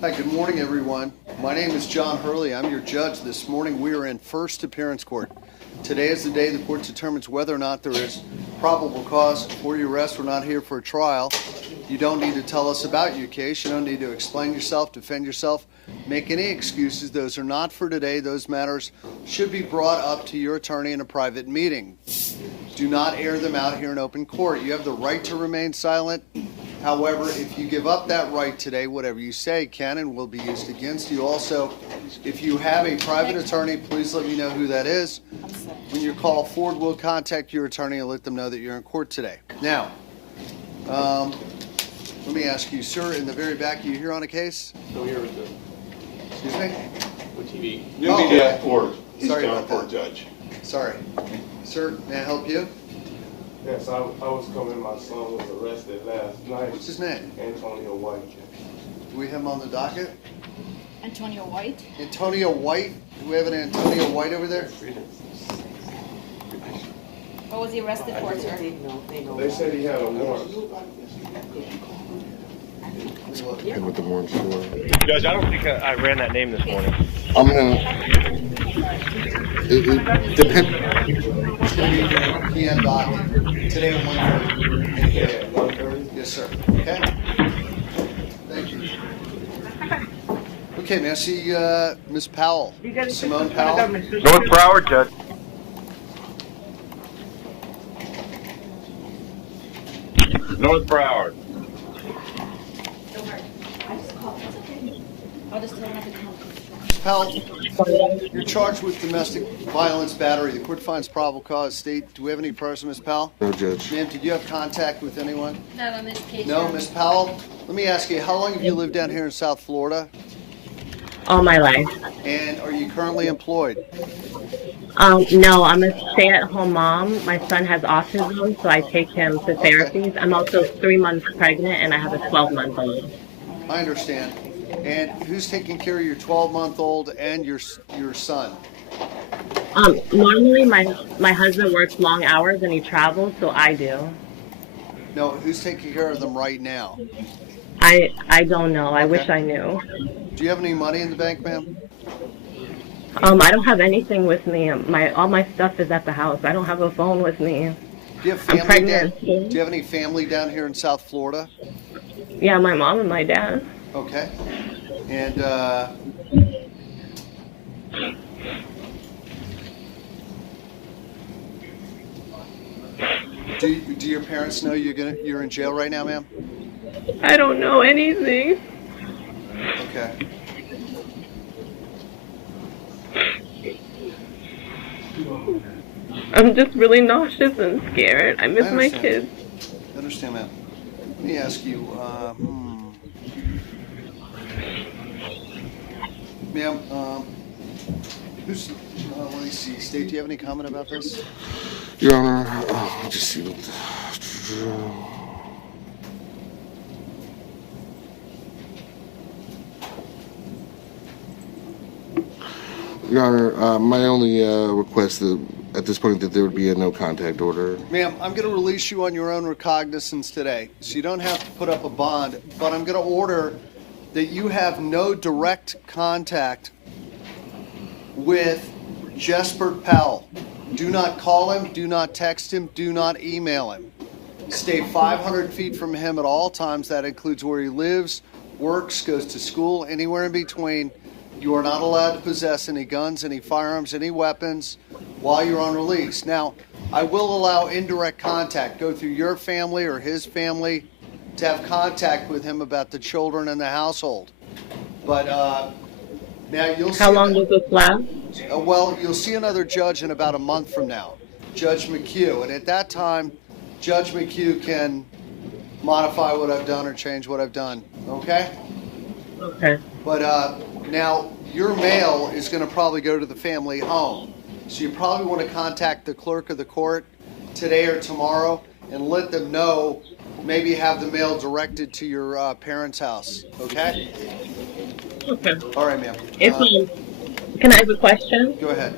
Hi, good morning, everyone. My name is John Hurley. I'm your judge. This morning we are in first appearance court. Today is the day the court determines whether or not there is probable cause for your arrest. We're not here for a trial. You don't need to tell us about your case. You don't need to explain yourself, defend yourself, make any excuses. Those are not for today. Those matters should be brought up to your attorney in a private meeting. Do not air them out here in open court. You have the right to remain silent. However, if you give up that right today, whatever you say can and will be used against you. Also, if you have a private attorney, please let me know who that is. When you call forward, we'll contact your attorney and let them know that you're in court today. Now, let me ask you, sir, in the very back, are you here on a case? No, here with the Excuse me? TV. You need to ask for it. Sorry He's about down that. for a judge. Sorry. Sir, may I help you? Yes, I was coming. My son was arrested last night. What's his name? Antonio White. Do we have him on the docket? Antonio White? Antonio White? Do we have an Antonio White over there? What was he arrested for, sir? They said he had a warrant. And with the warrants for. Judge, I don't think I ran that name this morning. I'm gonna. It depends. PM docket. Today at 1:30. Yeah, 1:30. Yes, sir. Okay. Thank you. Okay, may I see Miss Powell? Simone Powell? North Broward, Judge. North Broward. I'll just tell him not to come. Powell, you're charged with domestic violence battery. The court finds probable cause. State, do we have any person, Miss Powell? No, Judge. Ma'am, did you have contact with anyone? Not on this case. No, sir. Miss Powell? Let me ask you, how long have you lived down here in South Florida? All my life. And are you currently employed? No, I'm a stay-at-home mom. My son has autism, so I take him to therapies. I'm also 3 months pregnant, and I have a 12-month-old. I understand. And who's taking care of your 12-month-old and your son? Normally, my husband works long hours, and he travels, so I do. No, who's taking care of them right now? I don't know. I Okay. wish I knew. Do you have any money in the bank, ma'am? I don't have anything with me. All my stuff is at the house. I don't have a phone with me. Do you have I'm family pregnant. do you have any family down here in South Florida? Yeah, my mom and my dad. Okay. And do your parents know you're in jail right now, ma'am? I don't know anything. Okay. I'm just really nauseous and scared. I miss my understand. kids. I understand, ma'am. Let me ask you, ma'am, let me see. State, do you have any comment about this? Your Honor, let me just see what Your Honor, my only request at this point that there would be a no contact order. Ma'am, I'm going to release you on your own recognizance today, so you don't have to put up a bond, but I'm going to order that you have no direct contact with Jesper Powell. Do not call him, do not text him, do not email him. Stay 500 feet from him at all times. That includes where he lives, works, goes to school, anywhere in between. You are not allowed to possess any guns, any firearms, any weapons while you're on release. Now, I will allow indirect contact. Go through your family or his family to have contact with him about the children in the household. But now you'll see. How long does this last? Well, you'll see another judge in about a month from now, Judge McHugh. And at that time, Judge McHugh can modify what I've done or change what I've done. Okay? Okay. But now your mail is going to probably go to the family home. So you probably want to contact the clerk of the court today or tomorrow and let them know, maybe have the mail directed to your parents' house. Okay? Okay. All right, ma'am. Can I have a question? Go ahead.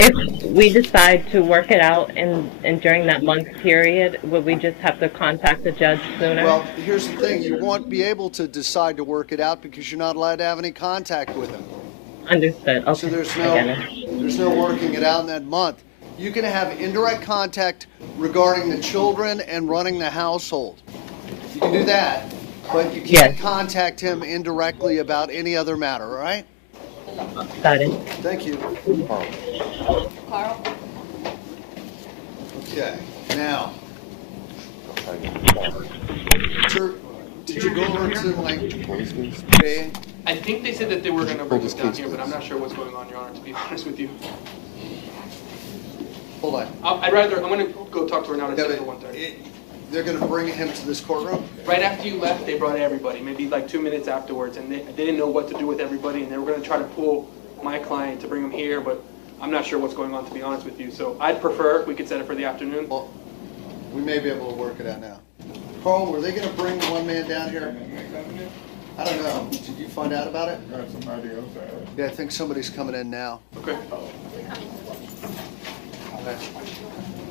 If we decide to work it out and during that month period, would we just have to contact the judge sooner? Well, here's the thing. You won't be able to decide to work it out because you're not allowed to have any contact with him. Understood. Okay. So there's I get it. no working it out in that month. You can have indirect contact regarding the children and running the household. You can do that, but you can't Yes. contact him indirectly about any other matter, all right? Got it. Thank you. Carl? Okay, now. Sir, did you go over to Jay? I think they said that they were going to bring us down here, but I'm not sure what's going on, Your Honor, to be honest with you. Hold on. I'm going to go talk to her now to set for 1:30. They're going to bring him to this courtroom? Right after you left, they brought everybody, maybe like 2 minutes afterwards, and they didn't know what to do with everybody, and they were going to try to pull my client to bring him here, but I'm not sure what's going on, to be honest with you. So I'd prefer if we could set it for the afternoon. Well, we may be able to work it out now. Carl, were they going to bring one man down here? I don't know. Did you find out about it? Yeah, I think somebody's coming in now. Okay.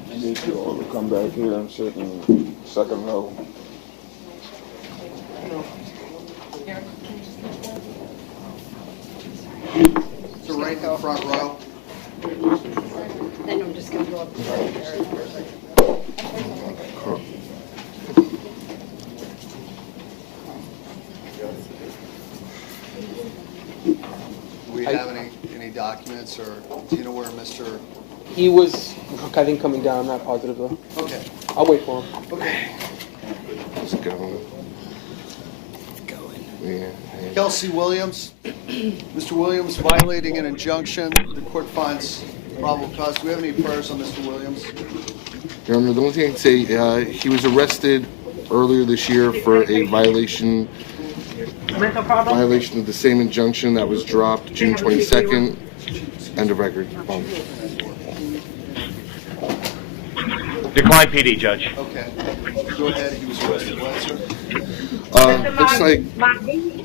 I need you all to come back here and sit in second row. So right in the front row. Then I'm just gonna go up there. Do we have any documents, or do you know where Mr. He was, I think, coming down. I'm not positive, though. Okay, I'll wait for him. okay. Let's go. Yeah. Kelsey Williams. Mr. Williams violating an injunction. The court finds probable cause. Do we have any prayers on Mr. Williams? Your Honor, the only thing I'd say, he was arrested earlier this year for a violation of the same injunction that was dropped June 22nd. End of record. Decline PD, Judge. Okay. Go ahead. He was arrested. What, sir? Looks like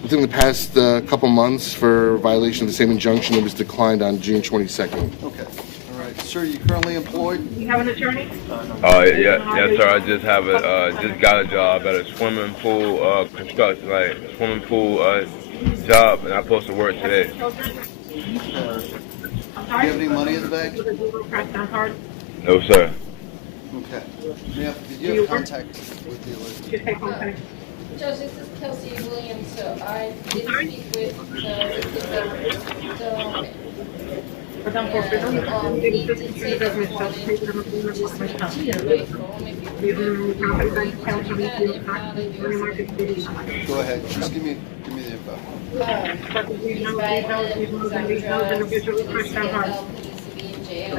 within the past couple months for violation of the same injunction, it was declined on June 22nd. Okay. All right. Sir, you currently employed? You have an attorney? Yes, sir. I just have just got a job at a swimming pool construction, like swimming pool job, and I'm supposed to work today. Do you have any money in the bank? No, sir. Okay. Ma'am, did you have contact with the alleged? Judge, this is Kelsey Williams. So I did speak with he did say that he wanted to just continue the vehicle. Go ahead. Just give me the info. He's violent, he's on drugs, he's needs to be in jail.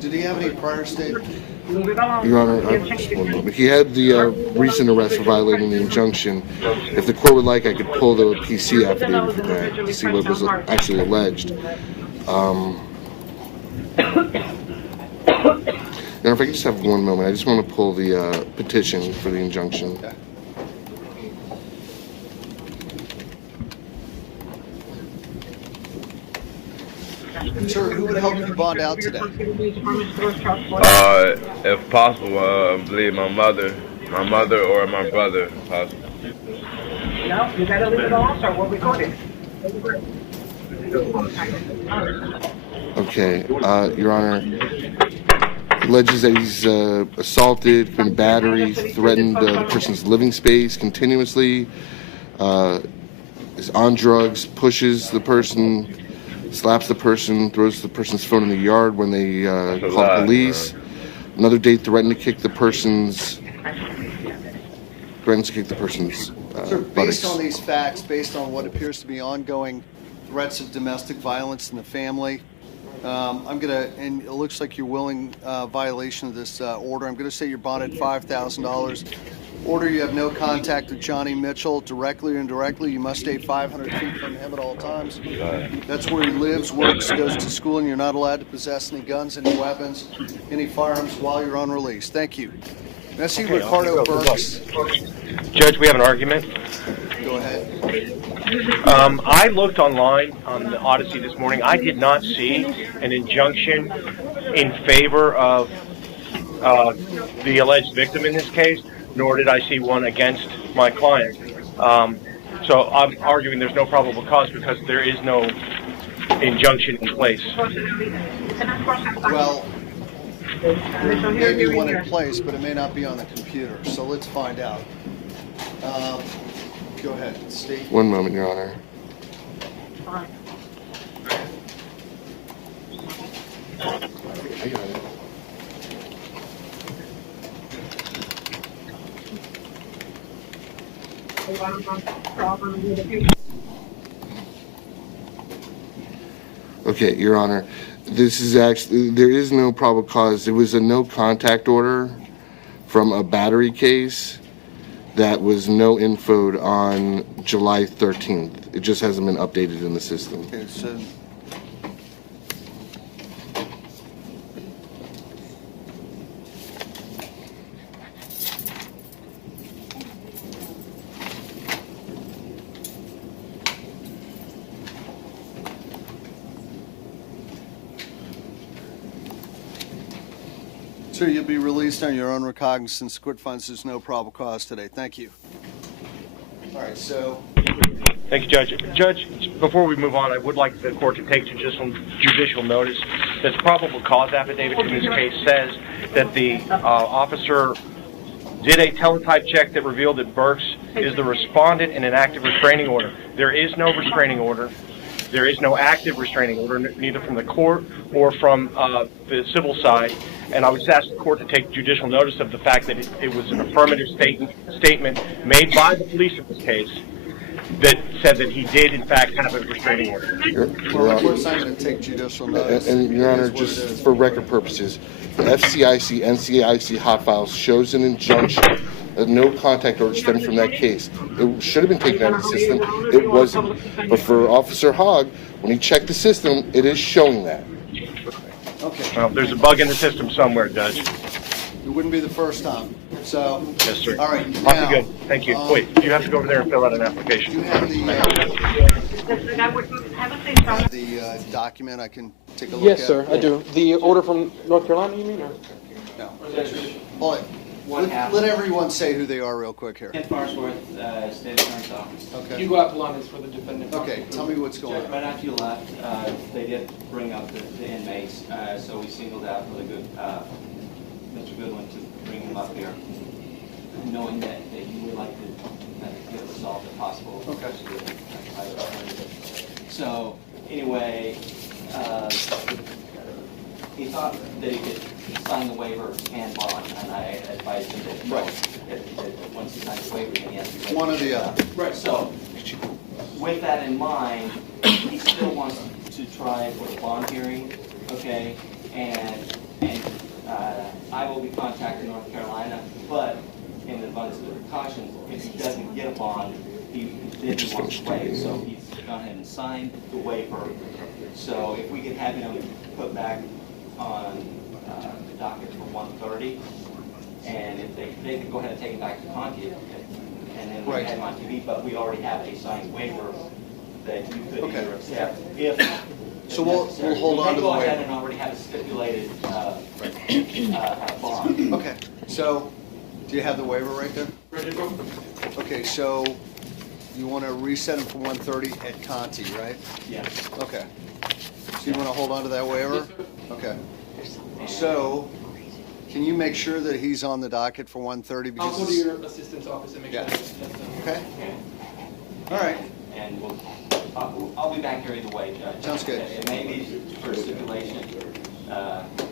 Did he have any prior state? Your Honor, he had the recent arrest for violating the injunction. If the court would like, I could pull the PC affidavit for that to see what was actually alleged. Now, if I could just have one moment, I just want to pull the petition for the injunction. Okay. Sir, who would help you bond out today? If possible, I believe my mother or my brother, if possible. No, you gotta leave it on, sir. We're recording. Okay, Your Honor, alleges that he's assaulted, committed battery, threatened the person's living space continuously, is on drugs, pushes the person, slaps the person, throws the person's phone in the yard when they call the police. Another date threatened to kick the person's Sir, based buttocks. on these facts, based on what appears to be ongoing threats of domestic violence in the family, and it looks like you're willing violation of this order. I'm gonna say you're bonded $5,000. Order, you have no contact with Johnny Mitchell, directly or indirectly. You must stay 500 feet from him at all times. That's where he lives, works, goes to school, and you're not allowed to possess any guns, any weapons, any firearms while you're on release. Thank you. Now see Ricardo Burks. Judge, we have an argument. Go ahead. I looked online on the Odyssey this morning. I did not see an injunction in favor of the alleged victim in this case, nor did I see one against my client. So I'm arguing there's no probable cause because there is no injunction in place. Well, there may be one in place, but it may not be on the computer. So let's find out. Go ahead, Steve. One moment, Your Honor. I got it. Okay, Your Honor, this is actually, there is no probable cause. There was a no contact order from a battery case that was no info on July 13th. It just hasn't been updated in the system. Okay, so Sir, you'll be released on your own recognizance. The court finds there's no probable cause today. Thank you. All right, so. Thank you, Judge. Judge, before we move on, I would like the court to take judicial notice that the probable cause affidavit in this case says that the officer did a teletype check that revealed that Burks is the respondent in an active restraining order. There is no restraining order. There is no active restraining order, neither from the court or from the civil side. And I would ask the court to take judicial notice of the fact that it was an affirmative statement made by the police in this case that said that he did, in fact, have a restraining order. Well, the court's not going to take judicial notice. And Your Honor, just for record purposes, the FCIC, NCIC hot files shows an injunction, a no contact order stemming from that case. It should have been taken out of the system. It wasn't. But for Officer Hogg, when he checked the system, it is showing that. Okay. Well, there's a bug in the system somewhere, Judge. It wouldn't be the first time. So. Yes, sir. All right. I'll Now, be good. Thank you. Wait, you have to go over there and fill out an application. You have the document. I can take a look at. Yes, sir, I do. The order from North Carolina, you mean? Or? No. Hold it. Let everyone say who they are real quick here. Ken Farnsworth, State Attorney's Office. Okay. You go out to London for the defendant. Okay, tell me what's going on. Right after you left, they did bring up the inmates, so we singled out really good Mr. Goodwin to bring him up here, knowing that you would like to get a result if possible. Okay. So anyway, he thought that he could sign the waiver and bond, and I advised him that no, that once he signs the waiver, then he has to be one or the other. Right. So with that in mind, he still wants to try for the bond hearing, okay? And I will be contacting North Carolina, but in the abundance of precautions, if he doesn't get a bond, he didn't want to waive, so he's gone ahead and signed the waiver. So if we could have him put back on the docket for 1:30, and if they could go ahead and take him back to Conti, and then we have him on TV, but we already have a signed waiver that you could either accept if. So we'll hold on to the waiver. Go ahead and already have a stipulated bond. Okay. So, do you have the waiver right there? Ready to go? Okay. So, you want to reset him for 1:30 at Conti, right? Yeah. Okay. So you want to hold on to that waiver? Okay. So, can you make sure that he's on the docket for 1:30? I'll go to your assistant's office and make sure that's done. Okay. All right. And I'll be back here either way, Judge. Sounds good. It may be for stipulation,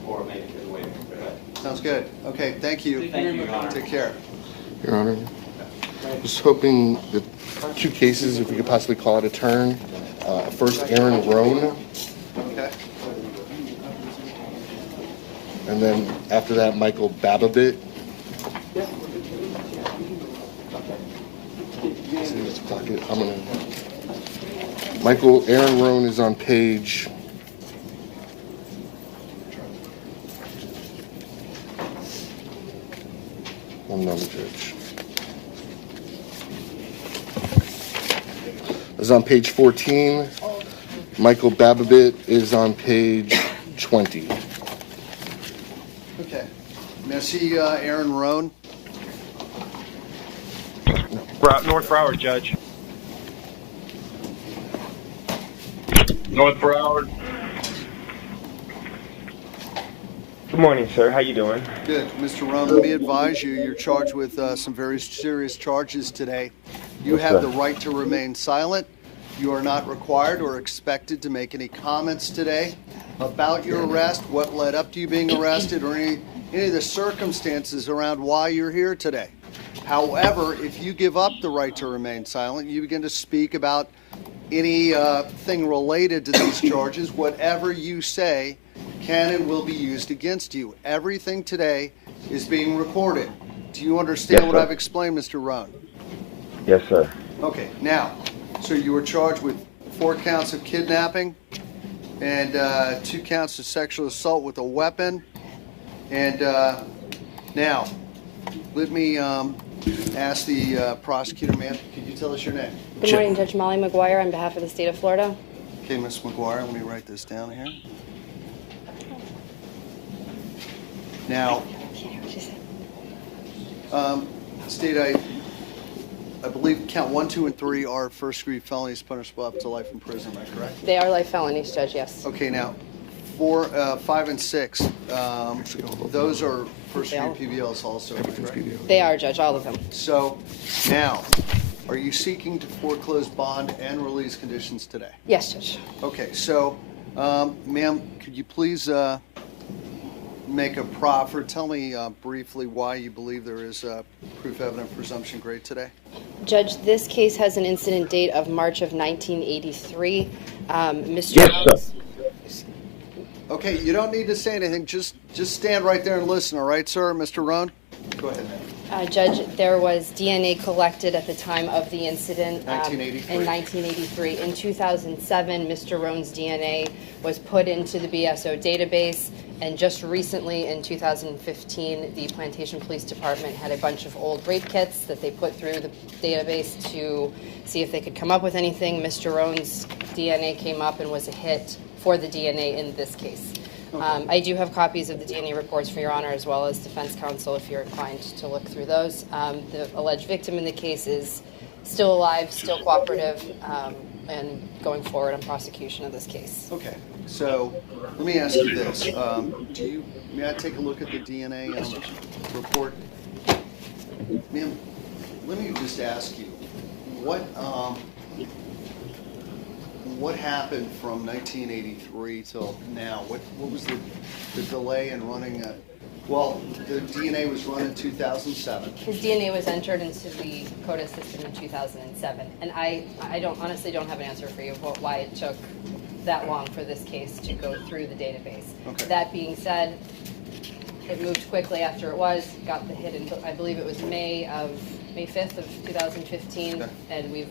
or maybe for the waiver. Sounds good. Okay. Thank you. Thank you, Your Honor. Take care. Your Honor, I was hoping that two cases, if we could possibly call it a turn. First, Aaron Roan. Okay. And then after that, Michael Babbitt. Aaron Roan is on page. One moment, Judge. Is on page 14. Michael Babbitt is on page 20. Okay. May I see Aaron Roan? North Broward, Judge. North Broward. Good morning, sir. How you doing? Good. Mr. Roan, let me advise you, you're charged with some very serious charges today. You Yes, have sir. the right to remain silent. You are not required or expected to make any comments today about your arrest, what led up to you being arrested, or any of the circumstances around why you're here today. However, if you give up the right to remain silent, you begin to speak about anything related to these charges, whatever you say can and will be used against you. Everything today is being recorded. Do you understand Yes, what sir. I've explained, Mr. Roan? Yes, sir. Okay, now, so you were charged with 4 counts of kidnapping and 2 counts of sexual assault with a weapon. And now, let me ask the prosecutor, ma'am, could you tell us your name? Good morning, Judge Molly McGuire on behalf of the state of Florida. Okay, Ms. McGuire, let me write this down here. Now, State, I believe count 1, 2, and 3 are first-degree felonies punishable up to life in prison. Am I correct? They are life felonies, Judge, yes. Okay, now 4, 5, and 6. Those are first-degree PBLs also. Correct? They are, Judge, all of them. So now, are you seeking to foreclose bond and release conditions today? Yes, Judge. Okay, so, ma'am, could you please make a proffer? Tell me briefly why you believe there is proof evident presumption grade today. Judge, this case has an incident date of March of 1983. Mr. Yes, Rhodes- Okay, you don't need to say anything. Just stand right there and listen, all right, sir? Mr. Roan? Go ahead, ma'am. Judge, there was DNA collected at the time of the incident 1983. in 1983. In 2007, Mr. Roan's DNA was put into the BSO database, and just recently in 2015, the Plantation Police Department had a bunch of old rape kits that they put through the database to see if they could come up with anything. Mr. Roan's DNA came up and was a hit for the DNA in this case. I do have copies of the DNA reports for Your Honor, as well as defense counsel, if you're inclined to look through those. The alleged victim in the case is still alive, still cooperative, and going forward on prosecution of this case. Okay, so let me ask you this. May I take a look at the DNA report? Ma'am, let me just ask you, what happened from 1983 till now? What was the delay in running well, the DNA was run in 2007. His DNA was entered into the CODA system in 2007, and I honestly don't have an answer for you about why it took that long for this case to go through the database. Okay. That being said, it moved quickly after it got the hit in, I believe it was May 5th of 2015, and we've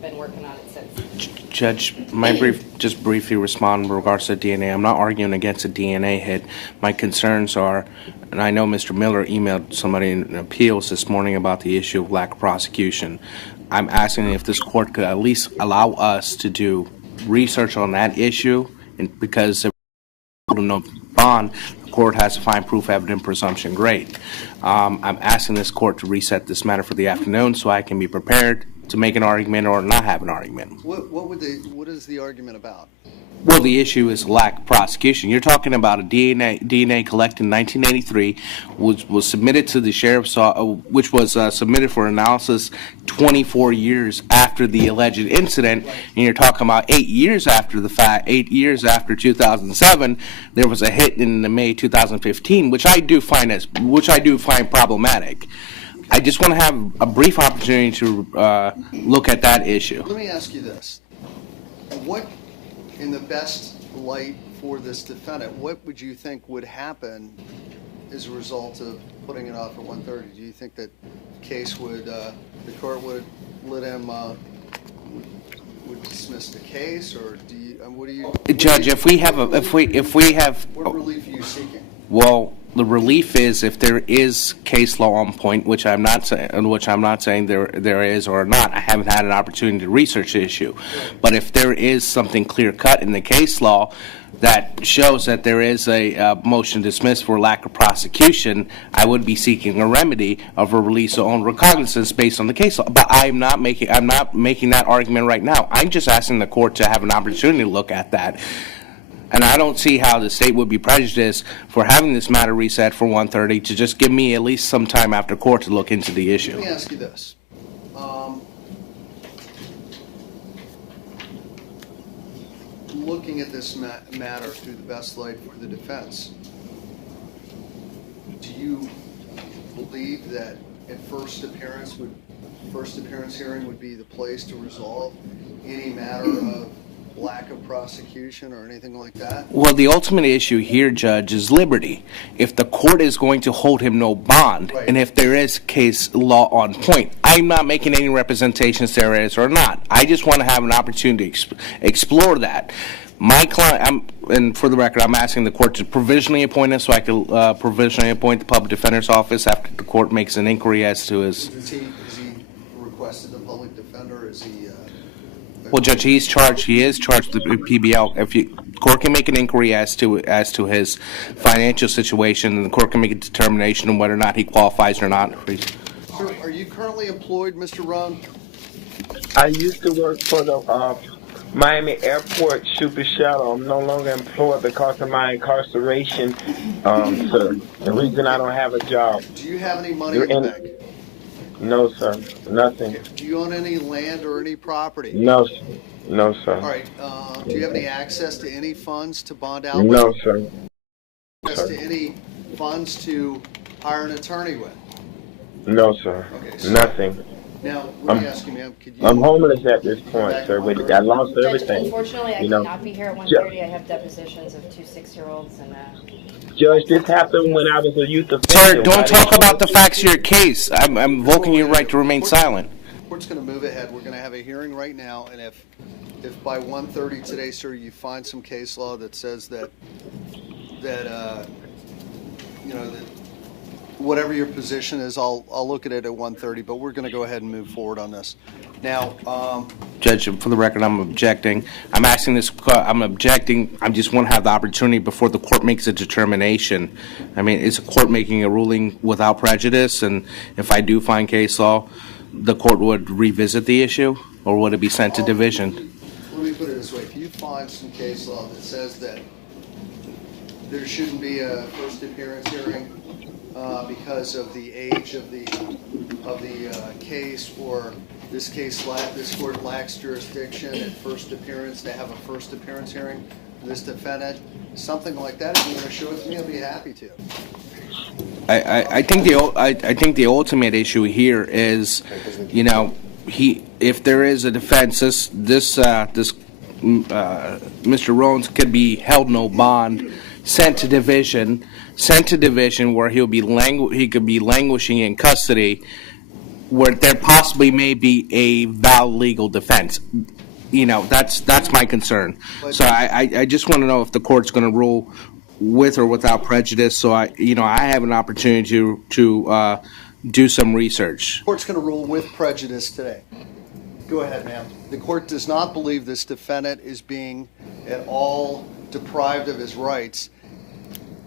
been working on it since. Judge, just briefly respond in regards to DNA. I'm not arguing against a DNA hit. My concerns are, and I know Mr. Miller emailed somebody in appeals this morning about the issue of lack of prosecution. I'm asking if this court could at least allow us to do research on that issue, and because if no bond, the court has to find proof evident presumption grade. I'm asking this court to reset this matter for the afternoon so I can be prepared to make an argument or not have an argument. What is the argument about? Well, the issue is lack of prosecution. You're talking about a DNA collected in 1983, which was submitted to the sheriff's, which was submitted for analysis 24 years after the alleged incident, and you're talking about 8 years after the fact, 8 years after 2007, there was a hit in the May 2015, which I do find problematic. I just want to have a brief opportunity to look at that issue. Let me ask you this. What, in the best light for this defendant, what would you think would happen as a result of putting it off at 1:30? Do you think that the case would, the court would let him, would dismiss the case, or do you, what do you? Judge, if we have, What relief are you seeking? Well, the relief is if there is case law on point, which I'm not saying there is or not. I haven't had an opportunity to research the issue, but if there is something clear cut in the case law that shows that there is a motion to dismiss for lack of prosecution, I would be seeking a remedy of a release on recognizance based on the case law. But I'm not making that argument right now. I'm just asking the court to have an opportunity to look at that. And I don't see how the state would be prejudiced for having this matter reset for 1:30 to just give me at least some time after court to look into the issue. Let me ask you this. Looking at this matter through the best light for the defense, do you believe that at first appearance hearing would be the place to resolve any matter of lack of prosecution or anything like that? Well, the ultimate issue here, Judge, is liberty. If the court is going to hold him no bond, right, and if there is case law on point, I'm not making any representations there is or not. I just want to have an opportunity to explore that. My client, and for the record, I'm asking the court to provisionally appoint us so I can provisionally appoint the public defender's office after the court makes an inquiry as to his... Has he requested the public defender? Is he... Well, Judge, he is charged with PBL. If the court can make an inquiry as to his financial situation, and the court can make a determination on whether or not he qualifies or not. Sir, are you currently employed, Mr. Rohn? I used to work for the Miami Airport Super Shuttle. I'm no longer employed because of my incarceration, sir. The reason I don't have a job. Do you have any money in the bank? No, sir. Nothing. Okay. Do you own any land or any property? No, sir. No, sir. All right. Do you have any access to any funds to bond out No, with? sir. Access to any funds to hire an attorney with? No, sir. Okay, so nothing. Now, let me ask you, ma'am, could you... I'm homeless at this point, sir. But I lost everything. Unfortunately, I cannot be here at 1:30. I have depositions of 2 6-year-olds and... Judge, this happened when I was a youth offender. Sir, don't talk about the facts of your case. I'm invoking your right to remain silent. The court's going to move ahead. We're going to have a hearing right now, and if by 1:30 today, sir, you find some case law that says that whatever your position is, I'll look at it at 1:30. But we're going to go ahead and move forward on this. Now, Judge, for the record, I'm objecting. I'm asking this. I'm objecting. I just want to have the opportunity before the court makes a determination. I mean, is the court making a ruling without prejudice? And if I do find case law, the court would revisit the issue, or would it be sent to division? Let me put it this way: if you find some case law that says that there shouldn't be a first appearance hearing because of the age of the case, or this court lacks jurisdiction at first appearance to have a first appearance hearing for this defendant, something like that, if you want to show it to me, I'll be happy to. I think the ultimate issue here is, if there is a defense, this Mr. Rohns could be held no bond, sent to division where he could be languishing in custody, where there possibly may be a valid legal defense. That's my concern. So I just want to know if the court's going to rule with or without prejudice. So I have an opportunity to do some research. The court's going to rule with prejudice today. Go ahead, ma'am. The court does not believe this defendant is being at all deprived of his rights.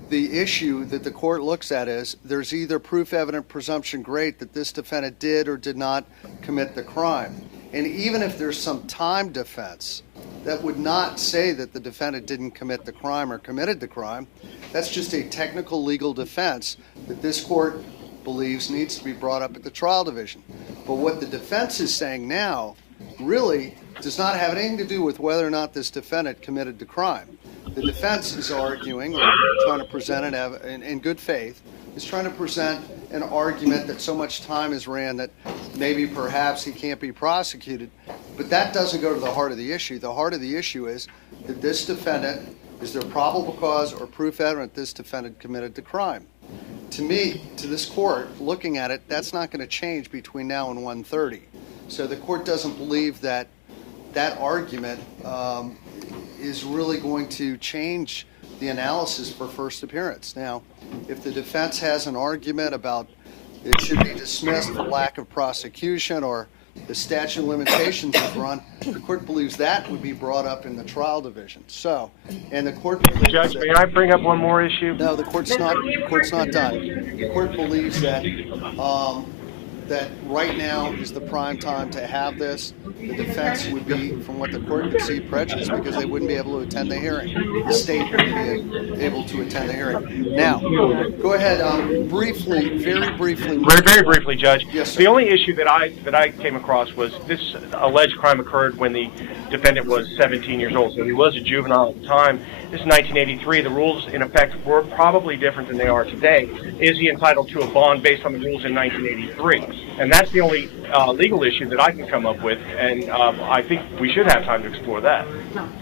The issue that the court looks at is there's either proof, evident, presumption great that this defendant did or did not commit the crime. And even if there's some time defense that would not say that the defendant didn't commit the crime or committed the crime, that's just a technical legal defense that this court believes needs to be brought up at the trial division. But what the defense is saying now really does not have anything to do with whether or not this defendant committed the crime. The defense is arguing, or trying to present it in good faith, is trying to present an argument that so much time has ran that maybe perhaps he can't be prosecuted. But that doesn't go to the heart of the issue. The heart of the issue is that this defendant, is there probable cause or proof evident this defendant committed the crime? To me, to this court, looking at it, that's not going to change between now and 1:30. So the court doesn't believe that that argument is really going to change the analysis for first appearance. Now, if the defense has an argument about it should be dismissed for lack of prosecution or the statute of limitations is run, the court believes that would be brought up in the trial division. So, and the court believes Judge, that, may I bring up one more issue? no, the court's not done. The court believes that that right now is the prime time to have this. The defense would be, from what the court could see, prejudiced because they wouldn't be able to attend the hearing. The state wouldn't be able to attend the hearing. Now, go ahead, briefly, very briefly. Very briefly, Judge. Yes, sir. The only issue that I came across was this alleged crime occurred when the defendant was 17 years old, so he was a juvenile at the time. This is 1983. The rules, in effect, were probably different than they are today. Is he entitled to a bond based on the rules in 1983? And that's the only legal issue that I can come up with, and I think we should have time to explore that.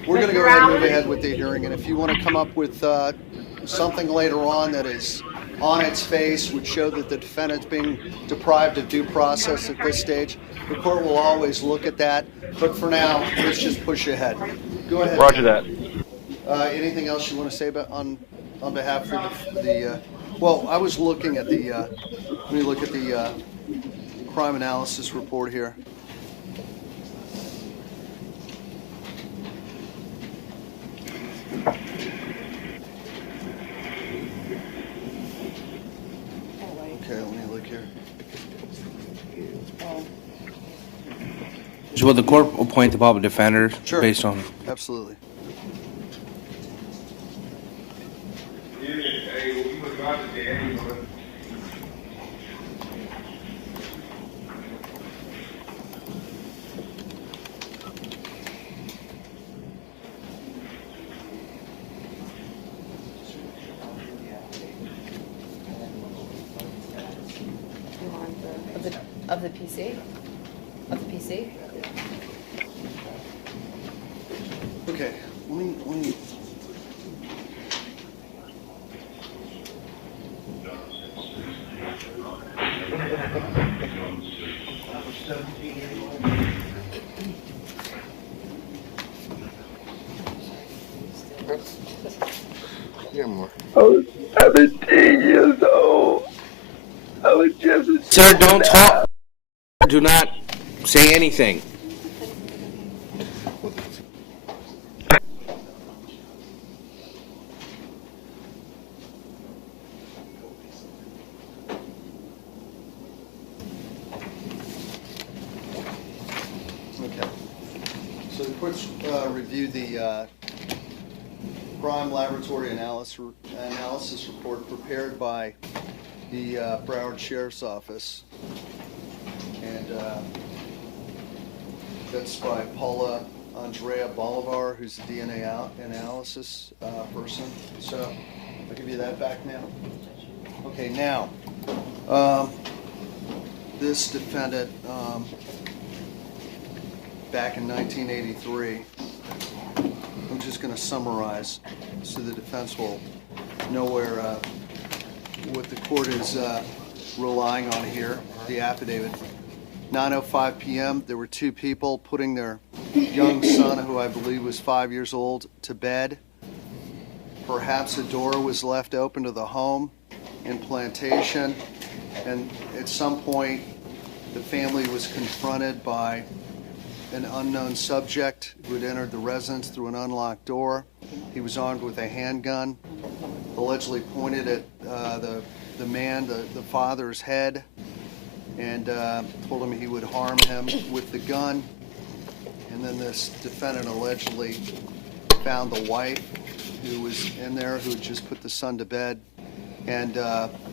We're going to go ahead and move ahead with the hearing, and if you want to come up with something later on that is on its face would show that the defendant's being deprived of due process at this stage, the court will always look at that. But for now, let's just push ahead. Go ahead. Roger that. Anything else you want to say about on behalf of the well, I was looking at the let me look at the crime analysis report here. Okay, let me look here. Will the court appoint the public defender Sure. based on? Absolutely. Of the PC? Of the PC? Okay, let me. Yeah, more. I was 17 years old. I was just a Sir, don't talk. Do not say anything. Okay. So the court's reviewed the crime laboratory analysis report prepared by the Broward Sheriff's Office, and that's by Paula Andrea Bolivar, who's the DNA analysis person. So I'll give you that back now. Okay, now this defendant back in 1983. I'm just going to summarize so the defense will know what the court is relying on here, the affidavit. 9:05 p.m., there were two people putting their young son, who I believe was 5 years old, to bed. Perhaps a door was left open to the home in Plantation, and at some point the family was confronted by an unknown subject who had entered the residence through an unlocked door. He was armed with a handgun, allegedly pointed at the man, the father's head, and told him he would harm him with the gun. And then this defendant allegedly found the wife who was in there, who had just put the son to bed, and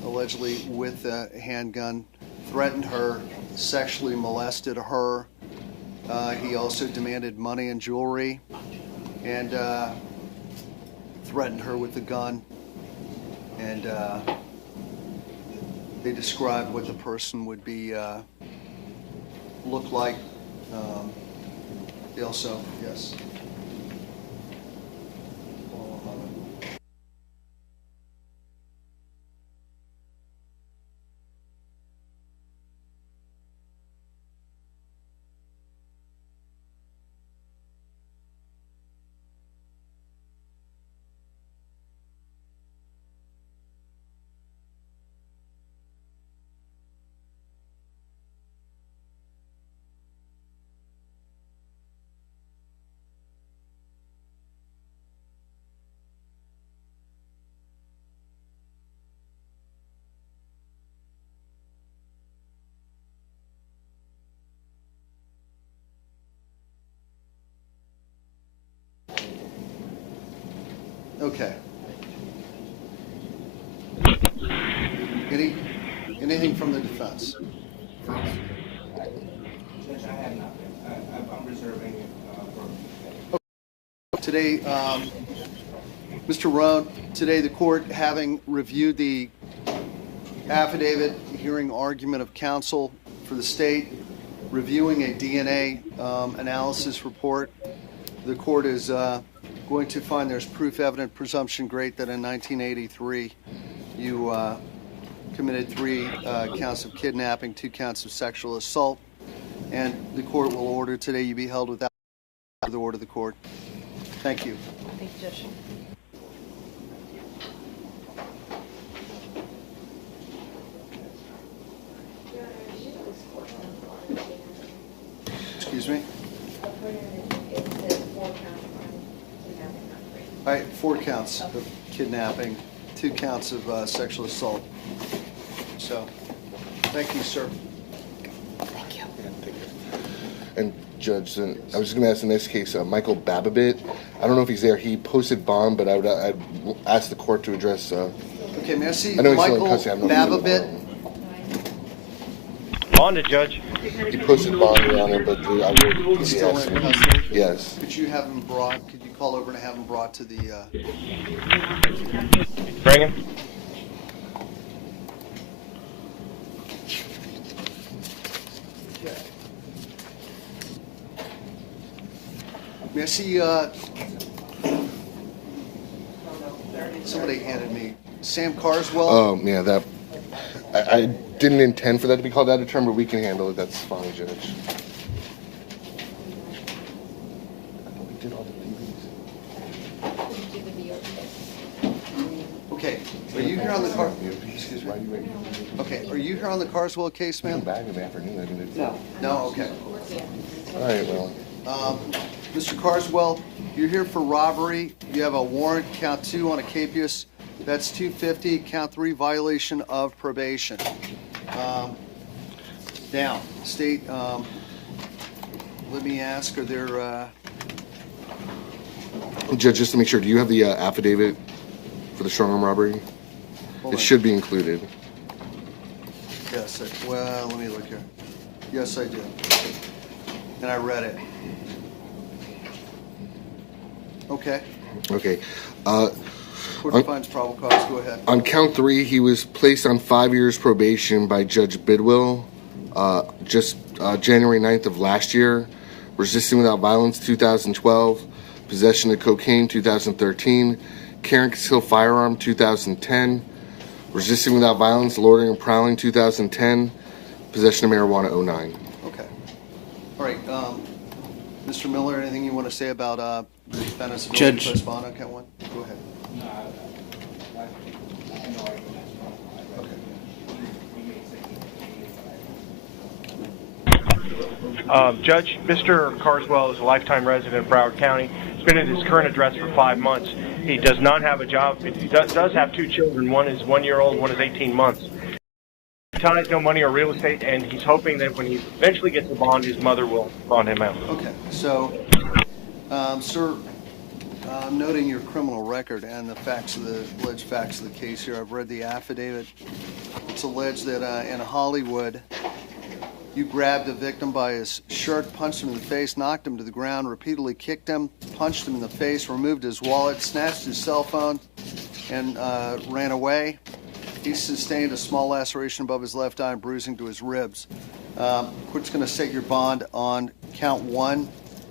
allegedly with a handgun threatened her, sexually molested her. He also demanded money and jewelry, and threatened her with the gun. And they described what the person would be look like. They also, yes. Okay. Anything from the defense? Judge, I have nothing. I'm reserving it for... Today, Mr. Roan, today the court, having reviewed the affidavit, hearing argument of counsel for the state, reviewing a DNA analysis report, the court is going to find there's proof evident presumption great that in 1983 you committed 3 counts of kidnapping, 2 counts of sexual assault, and the court will order today you be held without the order of the court. Thank you. Thank you, Judge. Excuse me? All right, 4 counts of kidnapping, 2 counts of sexual assault. So, thank you, sir. Thank you. And Judge, I was just going to ask in this case, Michael Babbitt, I don't know if he's there. He posted bond, but I'd ask the court to address. Okay, may I see I know Michael he's still in custody. I don't know if he's in Babbitt? Bonded, Judge. He posted bond, Your Honor, but I would. He's still in custody? Yes. Could you have him brought, could you call over and have him brought to the, Bring him. may I see, somebody handed me, Sam Carswell? Oh, yeah, that. I didn't intend for that to be called out of term, but we can handle it. That's fine, Judge. Okay, are you here on the car? Excuse me. Okay, are you here on the Carswell case, ma'am? Back in the afternoon. No. No, okay. All right, well. Mr. Carswell, you're here for robbery. You have a warrant, count 2 on a capias. That's 250. Count 3, violation of probation. Now, state, let me ask, are there... Judge, just to make sure, do you have the affidavit for the strong arm robbery? It should be included. Yes, well, let me look here. Yes, I do. And I read it. Okay. Okay. Court finds probable cause. Go ahead. On count 3, he was placed on 5 years probation by Judge Bidwell just January 9th of last year. Resisting without violence, 2012. Possession of cocaine, 2013. Carry and conceal firearm, 2010. Resisting without violence, loitering and prowling, 2010. Possession of marijuana, 09. Okay. All right. Mr. Miller, anything you want to say about the defendant's ability to respond on count 1? Go ahead. Judge, Mr. Carswell is a lifetime resident of Broward County. He's been at his current address for 5 months. He does not have a job. He does have 2 children. One is 1 year old, one is 18 months. He has no money or real estate, and he's hoping that when he eventually gets the bond, his mother will bond him out. Okay. So, sir, noting your criminal record and the alleged facts of the case here, I've read the affidavit. It's alleged that in Hollywood, you grabbed a victim by his shirt, punched him in the face, knocked him to the ground, repeatedly kicked him, punched him in the face, removed his wallet, snatched his cell phone, and ran away. He sustained a small laceration above his left eye and bruising to his ribs. Court's going to set your bond on count 1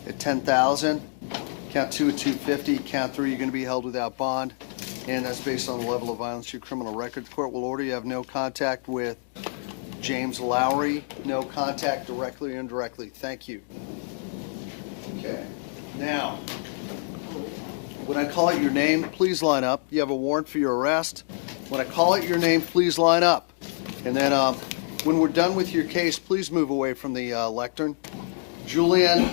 at $10,000, count 2 at $250, count 3 you're going to be held without bond, and that's based on the level of violence to your criminal record. The court will order you have no contact with James Lowry, no contact directly or indirectly. Thank you. Okay. Now, when I call out your name, please line up. You have a warrant for your arrest. When I call out your name, please line up. And then when we're done with your case, please move away from the lectern. Julian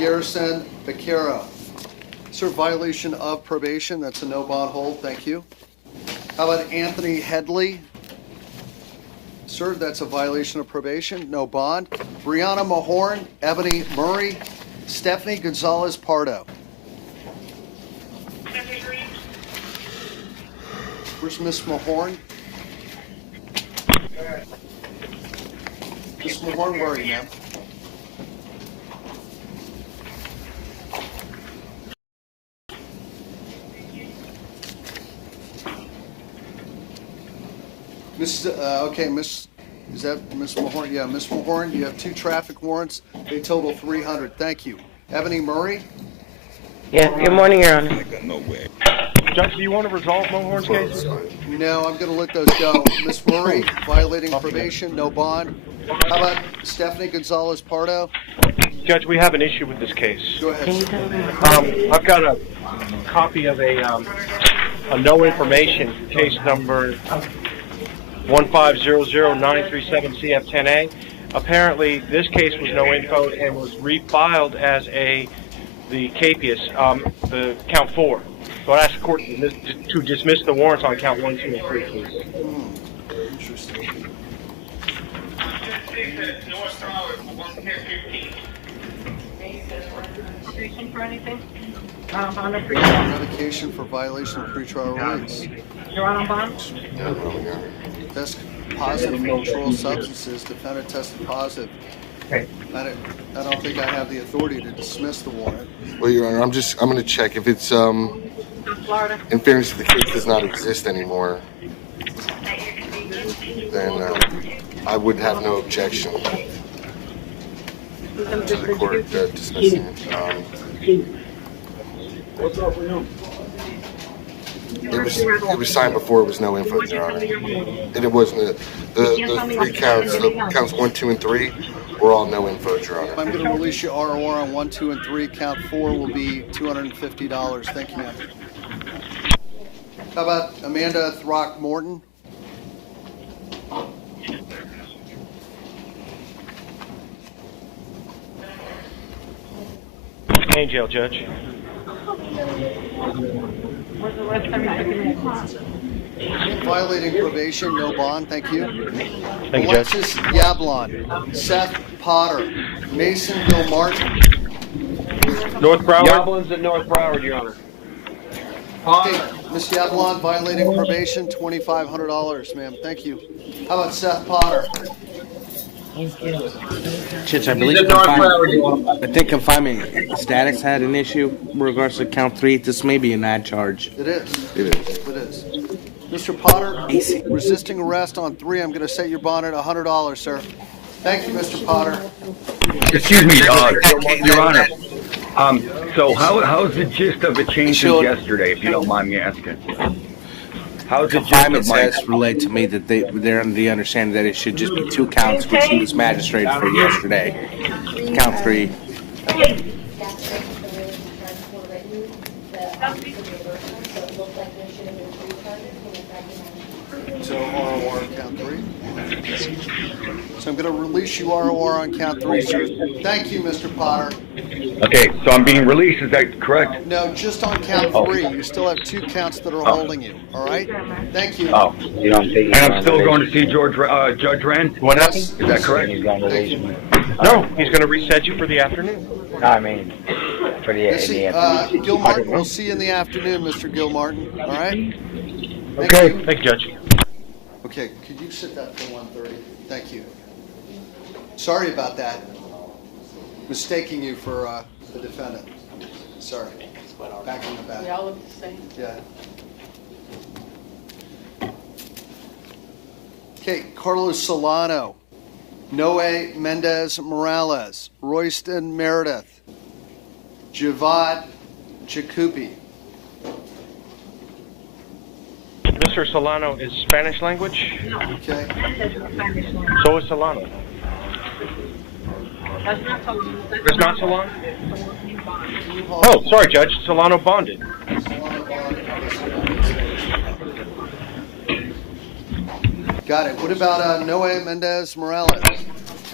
Garrison Becerra. Sir, violation of probation. That's a no bond hold. Thank you. How about Anthony Headley? Sir, that's a violation of probation. No bond. Brianna Mahorn, Ebony Murray, Stephanie Gonzalez Pardo. Where's Miss Mahorn? Miss Mahorn, where are you, ma'am? Miss, is that Miss Mahorn? Yeah, Miss Mahorn, you have 2 traffic warrants. They total 300. Thank you. Ebony Murray? Yes, good morning, Your Honor. Judge, do you want to resolve Mohorn's case? No, I'm going to let those go. Miss Murray, violating probation, no bond. How about Stephanie Gonzalez-Pardo? Judge, we have an issue with this case. Go ahead. I've got a copy of a no information case number 1500937CF10A. Apparently, this case was no info and was refiled as the capias, the count 4. So I asked the court to dismiss the warrants on count 1, 2, and 3, please. Interesting. For anything? Medication for violation of pretrial release. You're on bond? Test positive for controlled substances. Defendant tested positive. I don't think I have the authority to dismiss the warrant. Well, Your Honor, I'm going to check if it's Florida. in fairness, if the case does not exist anymore, then I would have no objection to the court dismissing it. It was signed before it was no info, Your Honor, and it wasn't the 3 counts. The counts 1, 2, and 3 were all no info, Your Honor. I'm going to release you ROR on 1, 2, and 3. Count 4 will be $250. Thank you, ma'am. How about Amanda Throckmorton? Main jail, Judge. When's the last time you took it? Violating probation, no bond. Thank you. Thank you, Judge. Alexis Yablon, Seth Potter, Mason Gilmartin. North Broward? Yablon's at North Broward, Your Honor. Okay, Ms. Yablon, violating probation, $2,500, ma'am. Thank you. How about Seth Potter? Chich, I believe I think confinement status had an issue in regards to count 3. This may be an ad charge. It is. It is. It is. Mr. Potter, resisting arrest on 3. I'm going to set your bond at $100, sir. Thank you, Mr. Potter. Excuse me, Your Honor. So how's the gist of the changes yesterday, if you don't mind me asking? How's the gist Confinement of my... status relayed to me that they're under the understanding that it should just be 2 counts, which he was magistrated for yesterday. Count 3. So ROR on count 3. So I'm going to release you ROR on count 3, sir. Thank you, Mr. Potter. Okay, so I'm being released, is that correct? No, just on count 3. You still have 2 counts that are holding you. All right? Thank you. Oh, and I'm still going to see Judge Rand? What happened? Is that correct? No, he's going to reset you for the afternoon. I mean, for the afternoon. Gilmartin, we'll see you in the afternoon, Mr. Gilmartin. All right? Okay. Thank you, Judge. Okay, could you sit that for 1:30? Thank you. Sorry about that. Mistaking you for the defendant. Sorry. Back in the back. We all look the same. Yeah. Okay, Carlos Solano, Noe Mendez Morales, Royston Meredith, Javad Jacoby. Mr. Solano is Spanish language? Okay. So is Solano. That's not Solano. It's not Solano? Oh, sorry, Judge. Solano bonded. Got it. What about Noe Mendez Morales?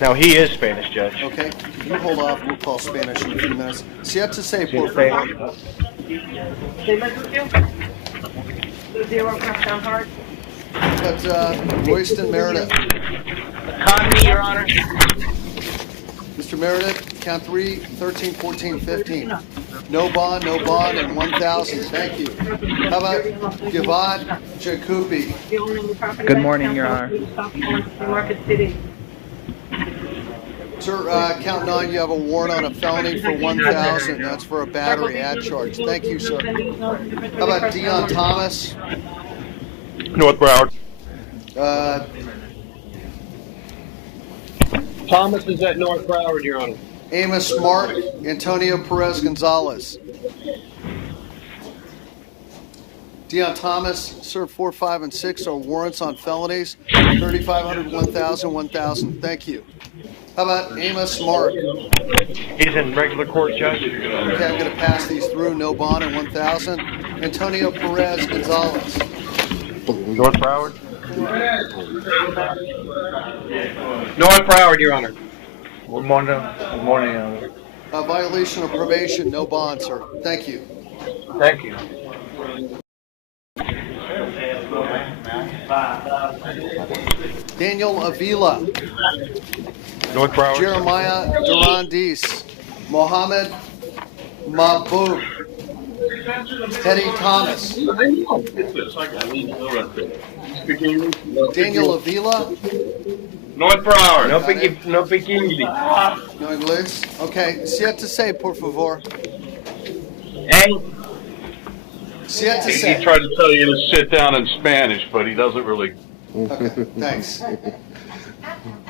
Now, he is Spanish, Judge. Okay. Can you hold off? We'll call Spanish in a few minutes. Siete se por favor. They live with you? The 0 comes down hard? But Royston Meredith. Economy, Your Honor. Mr. Meredith, count 3, 13, 14, 15. no bond, and 1,000. Thank you. How about Gavad Jacobi? Good morning, Your Honor. Market City. Sir, count 9, you have a warrant on a felony for 1,000. That's for a battery ad charge. Thank you, sir. How about Dion Thomas? North Broward. Thomas is at North Broward, Your Honor. Amos Smart, Antonio Perez Gonzalez. Dion Thomas, sir, 4, 5, and 6 are warrants on felonies. 3,500, 1,000, 1,000. Thank you. How about Amos Smart? He's in regular court, Judge. Okay, I'm going to pass these through. No bond and 1,000. Antonio Perez Gonzalez. North Broward. North Broward, Your Honor. Good morning. Good morning, Your Honor. A violation of probation. No bond, sir. Thank you. Thank you. Daniel Avila. North Broward. Jeremiah Durandis. Mohammed Mahboub. Teddy Thomas. Daniel Avila. North Broward. No speak English. No English. Okay. Siete say, por favor. Hey. Siete He say. tried to tell you to sit down in Spanish, but he doesn't really. Okay. Thanks.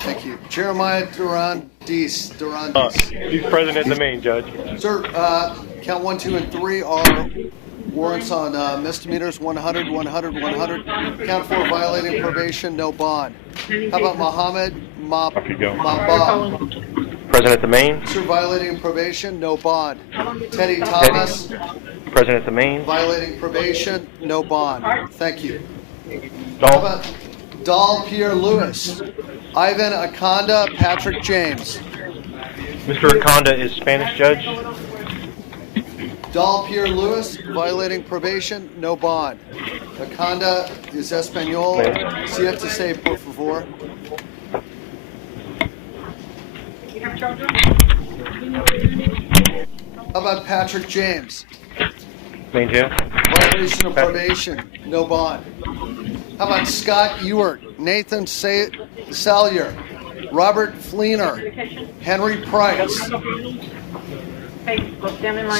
Thank you. Jeremiah Durandis. He's present at the main, Judge. Sir, count 1, 2, and 3 are warrants on misdemeanors, 100, 100, 100. Count 4, violating probation, no bond. How about Mohammed Mabab? Present at the main. Sir, violating probation, no bond. Teddy Thomas? Present at the main. Violating probation, no bond. Thank you. Dahl. How about Dahl Pierre Lewis? Ivan Akonda, Patrick James. Mr. Akonda is Spanish, Judge. Dahl Pierre Lewis, violating probation, no bond. Akonda is Espanol. Siete say, por favor. How about Patrick James? Main jail. Violation of probation, no bond. How about Scott Ewart, Nathan Salyer, Robert Fleener, Henry Price?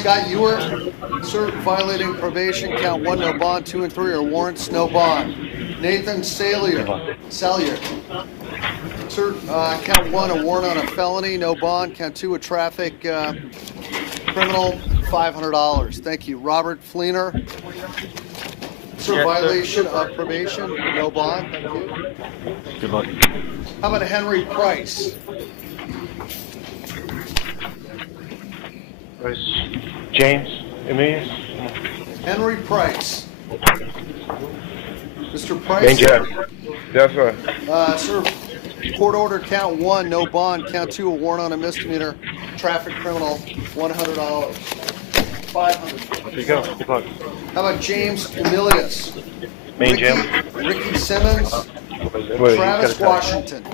Scott Ewart, sir, violating probation, count 1, no bond, 2 and 3 are warrants, no bond. Nathan Salyer, sir, count 1, a warrant on a felony, no bond, count 2, a traffic criminal, $500. Thank you. Robert Fleener, sir, violation of probation, no bond, thank you. Good luck. How about Henry Price? James Emilius. Henry Price. Mr. Main Price? jail. Yes, sir. Sir, court order count 1, no bond. Count 2, a warrant on a misdemeanor. Traffic criminal, $100. $500. There you go. Good luck. How about James Emilius? Main jail. Ricky Simmons. Travis Washington.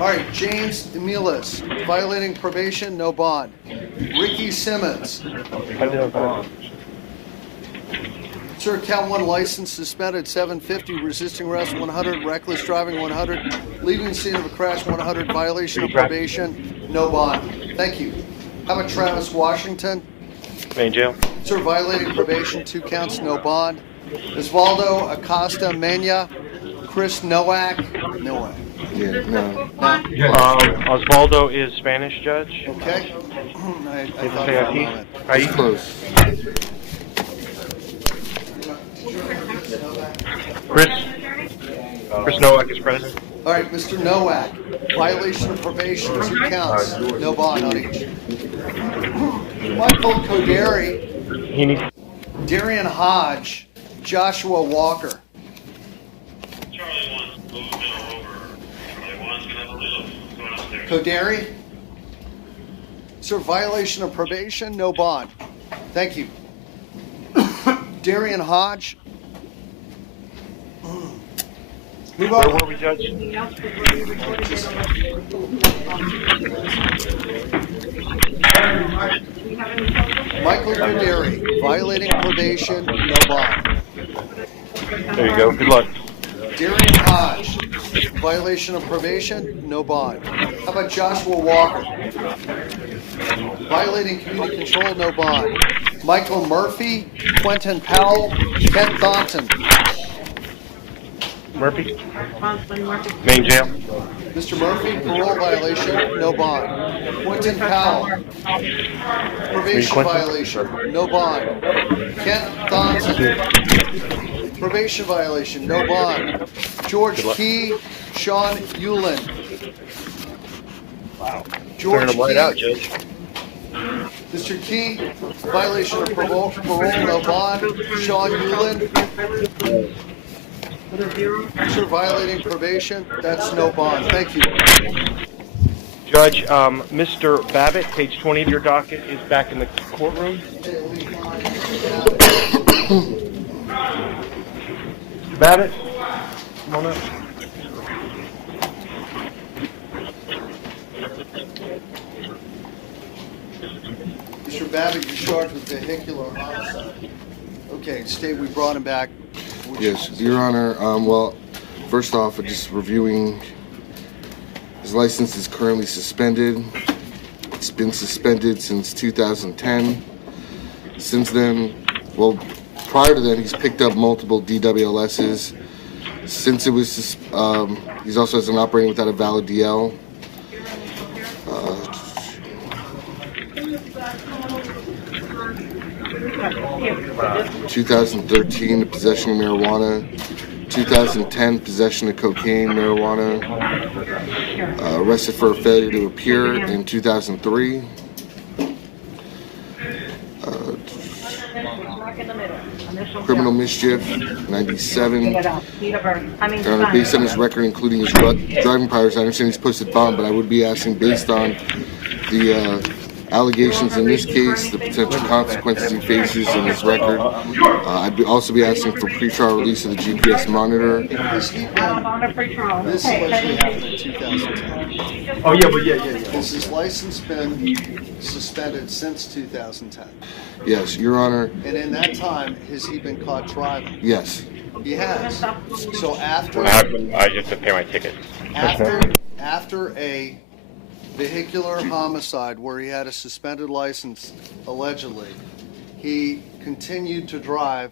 All right, James Emilius, violating probation, no bond. Ricky Simmons. Sir, count 1, license suspended, $750, resisting arrest, 100, reckless driving, 100, leaving the scene of a crash, 100, violation of probation, no bond. Thank you. How about Travis Washington? Main jail. Sir, violating probation, 2 counts, no bond. Osvaldo Acosta Mena, Chris Nowak. Yeah, no. Osvaldo is Spanish, Judge. Okay. I thought say about ID? that. ID? Close. Chris Nowak is present. All right, Mr. Nowak, violation of probation, 2 counts, no bond on each. Michael Koderi, He needs. Darian Hodge, Joshua Walker. Koderi? Sir, violation of probation, no bond. Thank you. Darian Hodge. Move Where on. were we, Judge? Michael Guderi, violating probation, no bond. There you go. Good luck. Darian Hodge, violation of probation, no bond. How about Joshua Walker? Violating community control, no bond. Michael Murphy, Quentin Powell, Kent Thornton. Murphy? Main jail. Mr. Murphy, parole violation, no bond. Quentin Powell, probation violation, no bond. Kent Thornton, probation violation, no bond. George Key, Sean Hewlin. Wow. George Turn them right Key, out, Judge. Mr. Key, violation of parole, no bond. Sean Hewlin, you're violating probation. That's no bond. Thank you. Judge, Mr. Babbitt, page 20 of your docket, is back in the courtroom. Babbitt, come on up. Mr. Babbitt, you're charged with vehicular homicide. Okay, state we brought him back. Yes, Your Honor. Well, first off, just reviewing, his license is currently suspended. It's been suspended since 2010. Since then, well, prior to then, he's picked up multiple DWLSs. Since it was, he's also has an operating without a valid DL. 2013, possession of marijuana. 2010, possession of cocaine, marijuana. Arrested for a failure to appear in 2003. Criminal mischief, 97. Based on his record, including his driving powers, I understand he's posted bond, but I would be asking, based on the allegations in this case, the potential consequences he faces in his record. I'd also be asking for pretrial release of the GPS monitor. This allegedly happened in 2010. Oh, yeah, but yeah. Has his license been suspended since 2010? Yes, Your Honor. And in that time, has he been caught driving? Yes. He has. So after... I just pay my ticket. After a vehicular homicide where he had a suspended license, allegedly, he continued to drive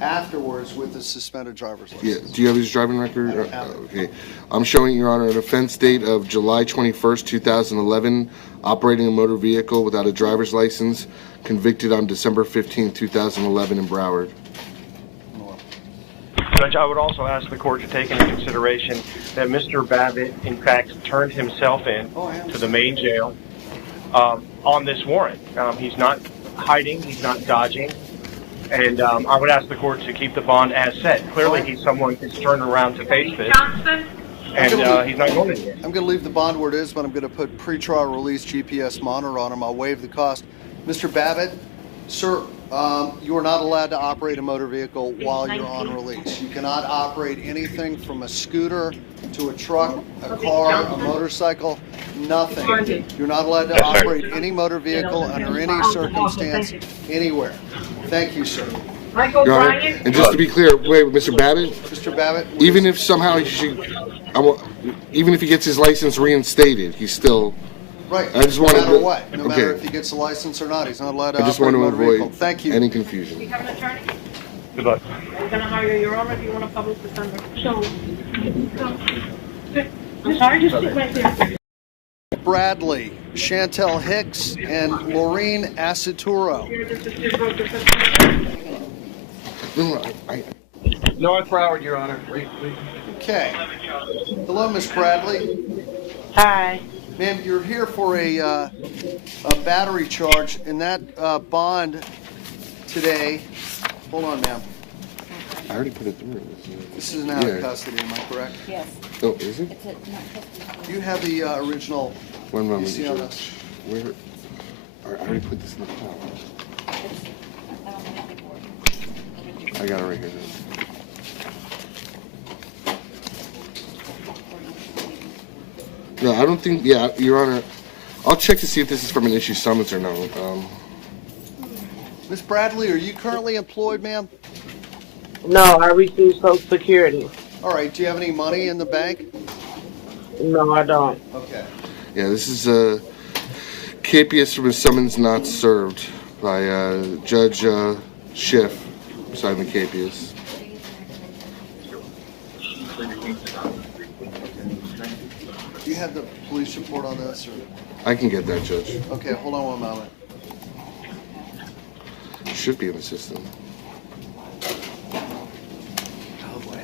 afterwards with a suspended driver's license. Yeah. Do you have his driving record? I don't have it. Okay. I'm showing, Your Honor, an offense date of July 21st, 2011, operating a motor vehicle without a driver's license, convicted on December 15, 2011 in Broward. Judge, I would also ask the court to take into consideration that Mr. Babbitt, in fact, turned himself in to the main jail on this warrant. He's not hiding, he's not dodging, and I would ask the court to keep the bond as set. Clearly, he's someone who's turned around to face this, and he's not going anywhere. I'm going to leave the bond where it is, but I'm going to put pretrial release GPS monitor on him. I'll waive the cost. Mr. Babbitt, sir, you are not allowed to operate a motor vehicle while you're on release. You cannot operate anything from a scooter to a truck, a car, a motorcycle, nothing. You're not allowed to operate any motor vehicle under any circumstance, anywhere. Thank you, sir. Your Honor, and just to be clear, wait, Mr. Babbitt? Mr. Babbitt? Even if somehow even if he gets his license reinstated, he's still... Right. I just wanted no matter to, what. No matter if he gets a license or not, he's not allowed to I just operate want a to motor vehicle. avoid Thank you. any confusion. You have an attorney? Good luck. Are you going to hire your own, or do you want a public defender? So, I'm sorry, just sit right there. Bradley, Chantel Hicks, and Maureen Asituro. North Broward, Your Honor. Okay. Hello, Miss Bradley. Hi. Ma'am, you're here for a battery charge, and that bond today. Hold on, ma'am. I already put it through. This is now in custody, am I correct? Yes. Oh, is it? Do you have the original? One moment. PC on this? Where? I already put this in the file. I got it right here. No, I don't think. Yeah, Your Honor, I'll check to see if this is from an issue summons or no. Miss Bradley, are you currently employed, ma'am? No, I received Social Security. All right. Do you have any money in the bank? No, I don't. Okay. Yeah, this is KPS from a summons not served by Judge Schiff, signing the KPS. Do you have the police report on this? Or? I can get that, Judge. Okay, hold on one moment. Should be in the system. Oh, boy.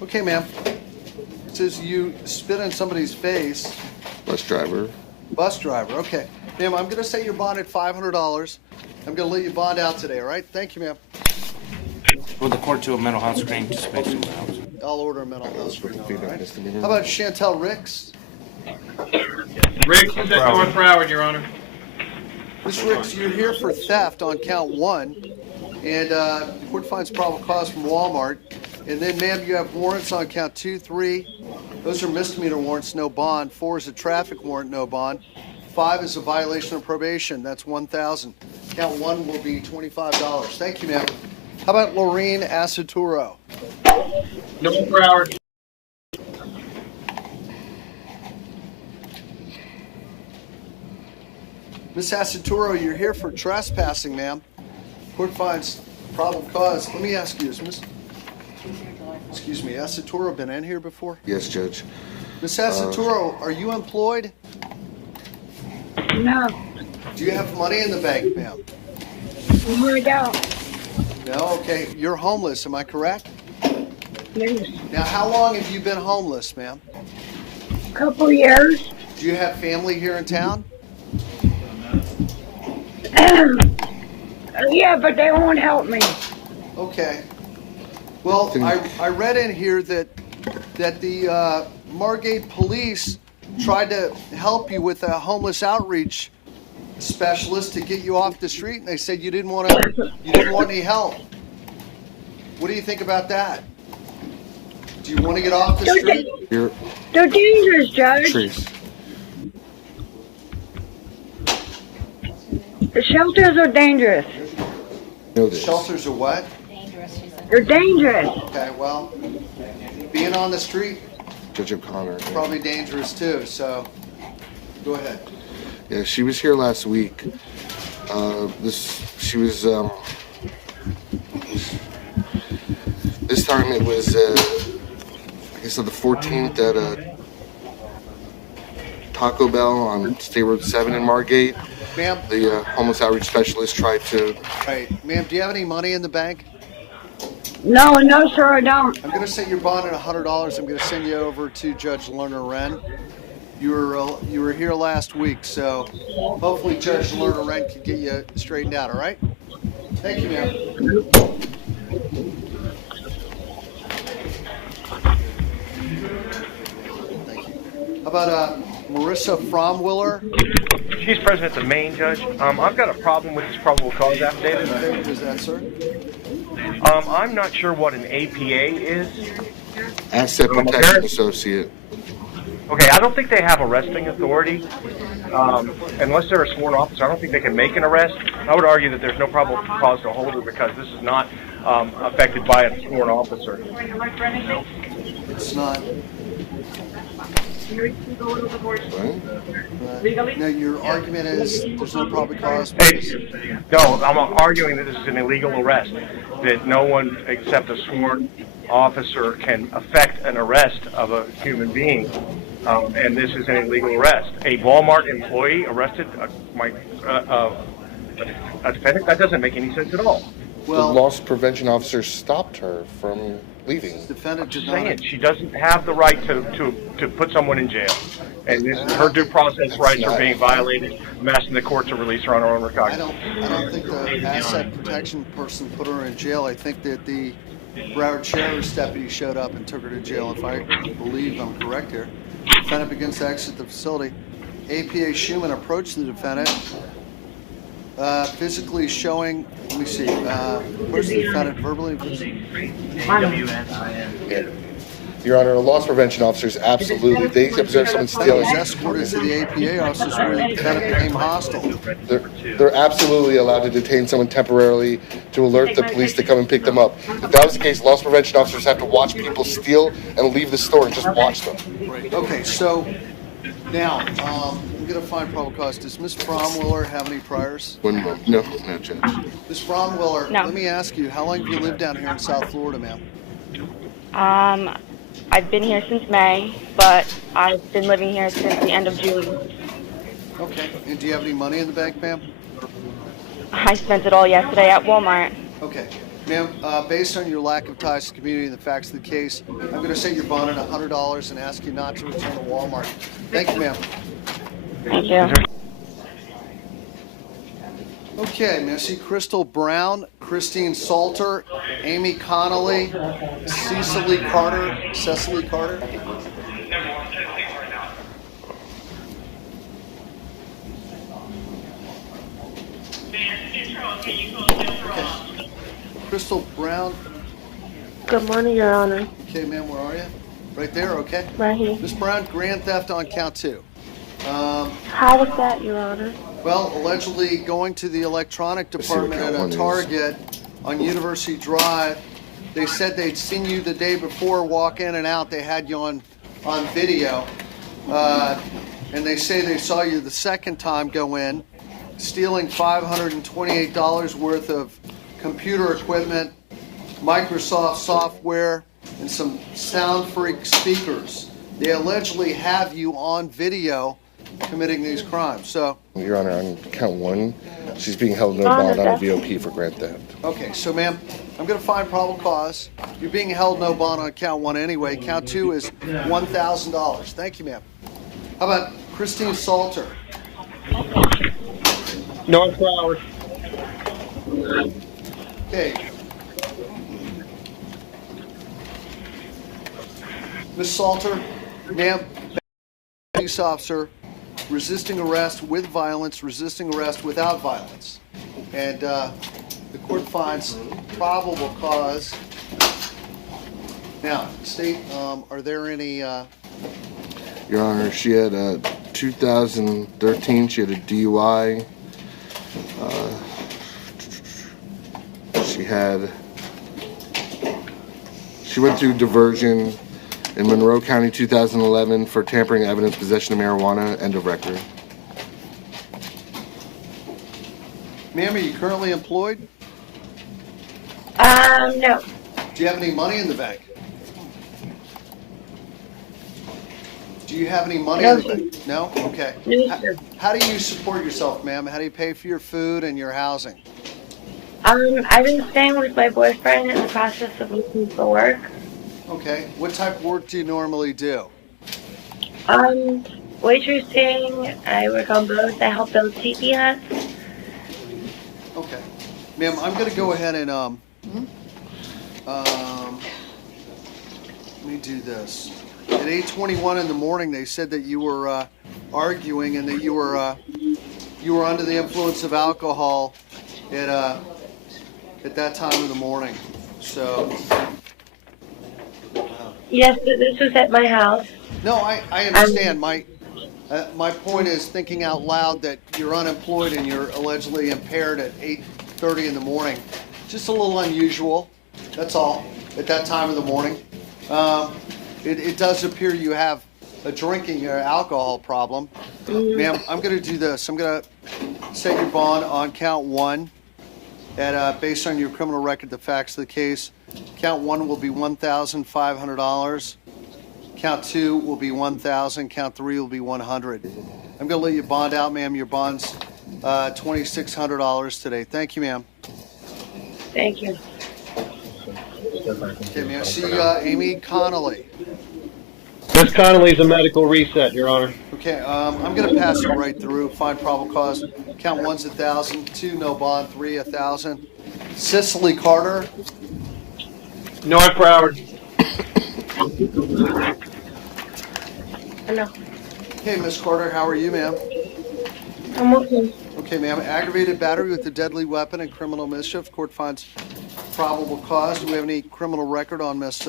Okay, ma'am. It says you spit in somebody's face. Bus driver. Bus driver. Okay. Ma'am, I'm going to set your bond at $500. I'm going to let you bond out today, all right? Thank you, ma'am. Will the court to a mental health screening to space in the house? I'll order a mental health screening. All right. How about Chantel Ricks? Ricks is at North Broward, Your Honor. Ms. Ricks, you're here for theft on count 1, and the court finds probable cause from Walmart. And then, ma'am, you have warrants on count 2, 3. Those are misdemeanor warrants, no bond. 4 is a traffic warrant, no bond. 5 is a violation of probation. That's $1,000. Count 1 will be $25. Thank you, ma'am. How about Lorene Asaturo? North Broward. Miss Asaturo, you're here for trespassing, ma'am. Court finds probable cause. Let me ask you, excuse me, Asaturo been in here before? Yes, Judge. Miss Asaturo, are you employed? No. Do you have money in the bank, ma'am? No, I don't. No? Okay. You're homeless, am I correct? Yes. Now, how long have you been homeless, ma'am? Couple years. Do you have family here in town? Yeah, but they won't help me. Okay. Well, I read in here that the Margate police tried to help you with a homeless outreach specialist to get you off the street, and they said you didn't want any help. What do you think about that? Do you want to get off the street? They're dangerous, Judge. Trace. The shelters are dangerous. Shelters are what? They're dangerous. Okay, well, being on the street Judge O'Connor. is probably dangerous too, so go ahead. Yeah, she was here last week. She was, this time it was, I guess on the 14th at a Taco Bell on State Road 7 in Margate. Ma'am? The homeless outreach specialist tried to... Right. Ma'am, do you have any money in the bank? No, sir, I don't. I'm going to set your bond at $100. I'm going to send you over to Judge Lerner Wren. You were here last week, so hopefully Judge Lerner Wren can get you straightened out, all right? Thank you, ma'am. Thank you. How about Marissa Fromwiller? She's present at the main, Judge. I've got a problem with this probable cause affidavit. What is that, sir? I'm not sure what an APA is. Asset Protection Associate. Okay, I don't think they have arresting authority. Unless they're a sworn officer, I don't think they can make an arrest. I would argue that there's no probable cause to hold her because this is not affected by a sworn officer. It's not. Now, your argument is there's no probable cause? No, I'm arguing that this is an illegal arrest, that no one except a sworn officer can affect an arrest of a human being, and this is an illegal arrest. A Walmart employee arrested a defendant? That doesn't make any sense at all. Well, the loss prevention officer stopped her from leaving. Defendant did not. She doesn't have the right to put someone in jail, and her due process rights are being violated. I'm asking the court to release her on her own recognizance. I don't think the asset protection person put her in jail. I think that the Broward Sheriff's deputy showed up and took her to jail, if I believe I'm correct here. Defendant begins to exit the facility. APA Schumann approached the defendant, physically showing, let me see, approached the defendant verbally. Your Honor, a loss prevention officers absolutely. They observe someone stealing. Was escorted to the APA offices where the defendant became hostile. They're absolutely allowed to detain someone temporarily to alert the police to come and pick them up. If that was the case, loss prevention officers have to watch people steal and leave the store and just watch them. Right. Okay, so now I'm going to find probable cause. Does Ms. Fromwiller have any priors? No, Judge. Ms. Fromwiller, No. let me ask you, how long have you lived down here in South Florida, ma'am? I've been here since May, but I've been living here since the end of June. Okay. And do you have any money in the bank, ma'am? I spent it all yesterday at Walmart. Okay. Ma'am, based on your lack of ties to the community and the facts of the case, I'm going to set your bond at $100 and ask you not to return to Walmart. Thank you, ma'am. Thank you. Okay, Missy Crystal Brown, Christine Salter, Amy Connolly, Cecily Carter. Okay. Crystal Brown. Good morning, Your Honor. Okay, ma'am, where are you? Right there, okay? Right here. Ms. Brown, grand theft on count 2. How was that, Your Honor? Well, allegedly going to the electronic department at a Target on University Drive. They said they'd seen you the day before walk in and out. They had you on video. And they say they saw you the second time go in, stealing $528 worth of computer equipment, Microsoft software, and some Sound Freak speakers. They allegedly have you on video committing these crimes. So, Your Honor, on count one, she's being held no bond on a VOP for grand theft. okay, so ma'am, I'm going to find probable cause. You're being held no bond on count one anyway. Count two is $1,000. Thank you, ma'am. How about Christine Salter? North Broward. Okay. Miss Salter, ma'am, police officer, resisting arrest with violence, resisting arrest without violence. And the court finds probable cause. Now, State, are there any... Your Honor, she had 2013, she had a DUI. She went through diversion in Monroe County 2011 for tampering evidence, possession of marijuana, end of record. Ma'am, are you currently employed? No. Do you have any money in the bank? Do you have any money in the bank? No? Okay. How do you support yourself, ma'am? How do you pay for your food and your housing? I've been staying with my boyfriend in the process of looking for work. Okay. What type of work do you normally do? Waitressing. I work on boats. I help build tiki huts. Okay. Ma'am, I'm going to go ahead and, let me do this. At 8:21 in the morning, they said that you were arguing and that you were under the influence of alcohol at that time of the morning. So. Yes, but this was at my house. No, I understand. My point is thinking out loud that you're unemployed and you're allegedly impaired at 8:30 in the morning. Just a little unusual. That's all. At that time of the morning. It does appear you have a drinking or alcohol problem. Ma'am, I'm going to do this. I'm going to set your bond on count one at based on your criminal record, the facts of the case. Count one will be $1,500. Count two will be $1,000. Count three will be $100. I'm going to let you bond out, ma'am. Your bond's $2,600 today. Thank you, ma'am. Thank you. Okay, may I see Amy Connolly? Miss Connolly's a medical reset, Your Honor. Okay, I'm going to pass it right through. Find probable cause. Count one's $1,000. Two, no bond. Three, $1,000. Cicely Carter. North Broward. Hello. Hey, Miss Carter, how are you, ma'am? I'm okay. Okay, ma'am. Aggravated battery with a deadly weapon and criminal mischief. Court finds probable cause. Do we have any criminal record on Miss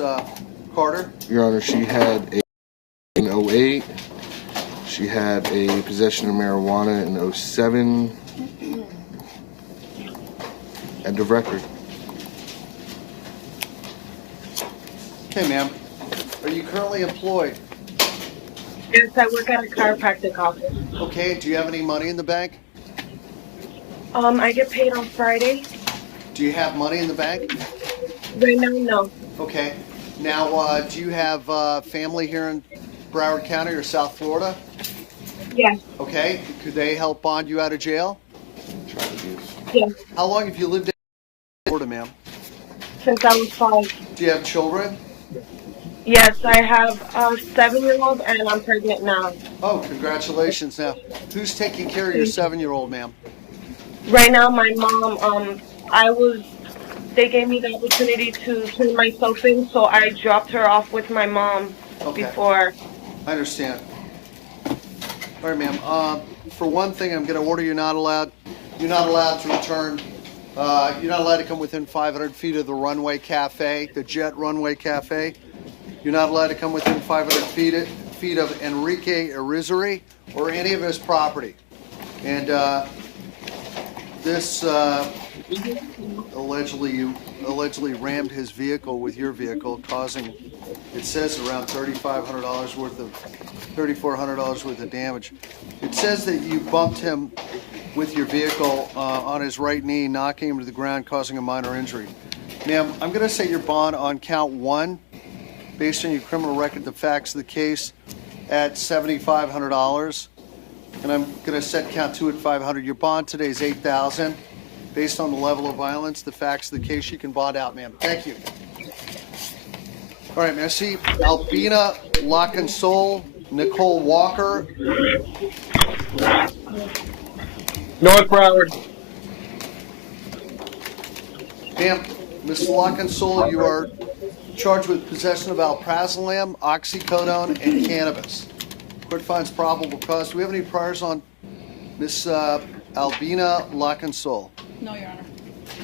Carter? Your Honor, she had in 08. She had a possession of marijuana in 07. End of record. Okay, ma'am. Are you currently employed? Yes, I work at a chiropractic office. Okay, do you have any money in the bank? I get paid on Friday. Do you have money in the bank? Right now, no. Okay. Now, do you have family here in Broward County or South Florida? Yes. Okay. Could they help bond you out of jail? Yes. How long have you lived in Florida, ma'am? Since I was 5. Do you have children? Yes, I have a 7-year-old and I'm pregnant now. Oh, congratulations. Now, who's taking care of your 7-year-old, ma'am? Right now, my mom, they gave me the opportunity to turn myself in, so I dropped her off with my mom before. I understand. All right, ma'am. For one thing, I'm going to order you're not allowed to return. You're not allowed to come within 500 feet of the Runway Cafe, the Jet Runway Cafe. You're not allowed to come within 500 feet of Enrique Irizarry or any of his property. And This allegedly rammed his vehicle with your vehicle, causing, it says, around $3,400 worth of damage. It says that you bumped him with your vehicle on his right knee, knocking him to the ground, causing a minor injury. Ma'am, I'm going to set your bond on count 1, based on your criminal record, the facts of the case, at $7,500. And I'm going to set count 2 at $500. Your bond today is $8,000. Based on the level of violence, the facts of the case, you can bond out, ma'am. Thank you. All right, merci. Albina Lockensoul, Nicole Walker. North Broward. Ma'am, Ms. Lockensoul, you are charged with possession of alprazolam, oxycodone, and cannabis. Court finds probable cause. Do we have any priors on Ms. Albina Lockensoul? No, Your Honor.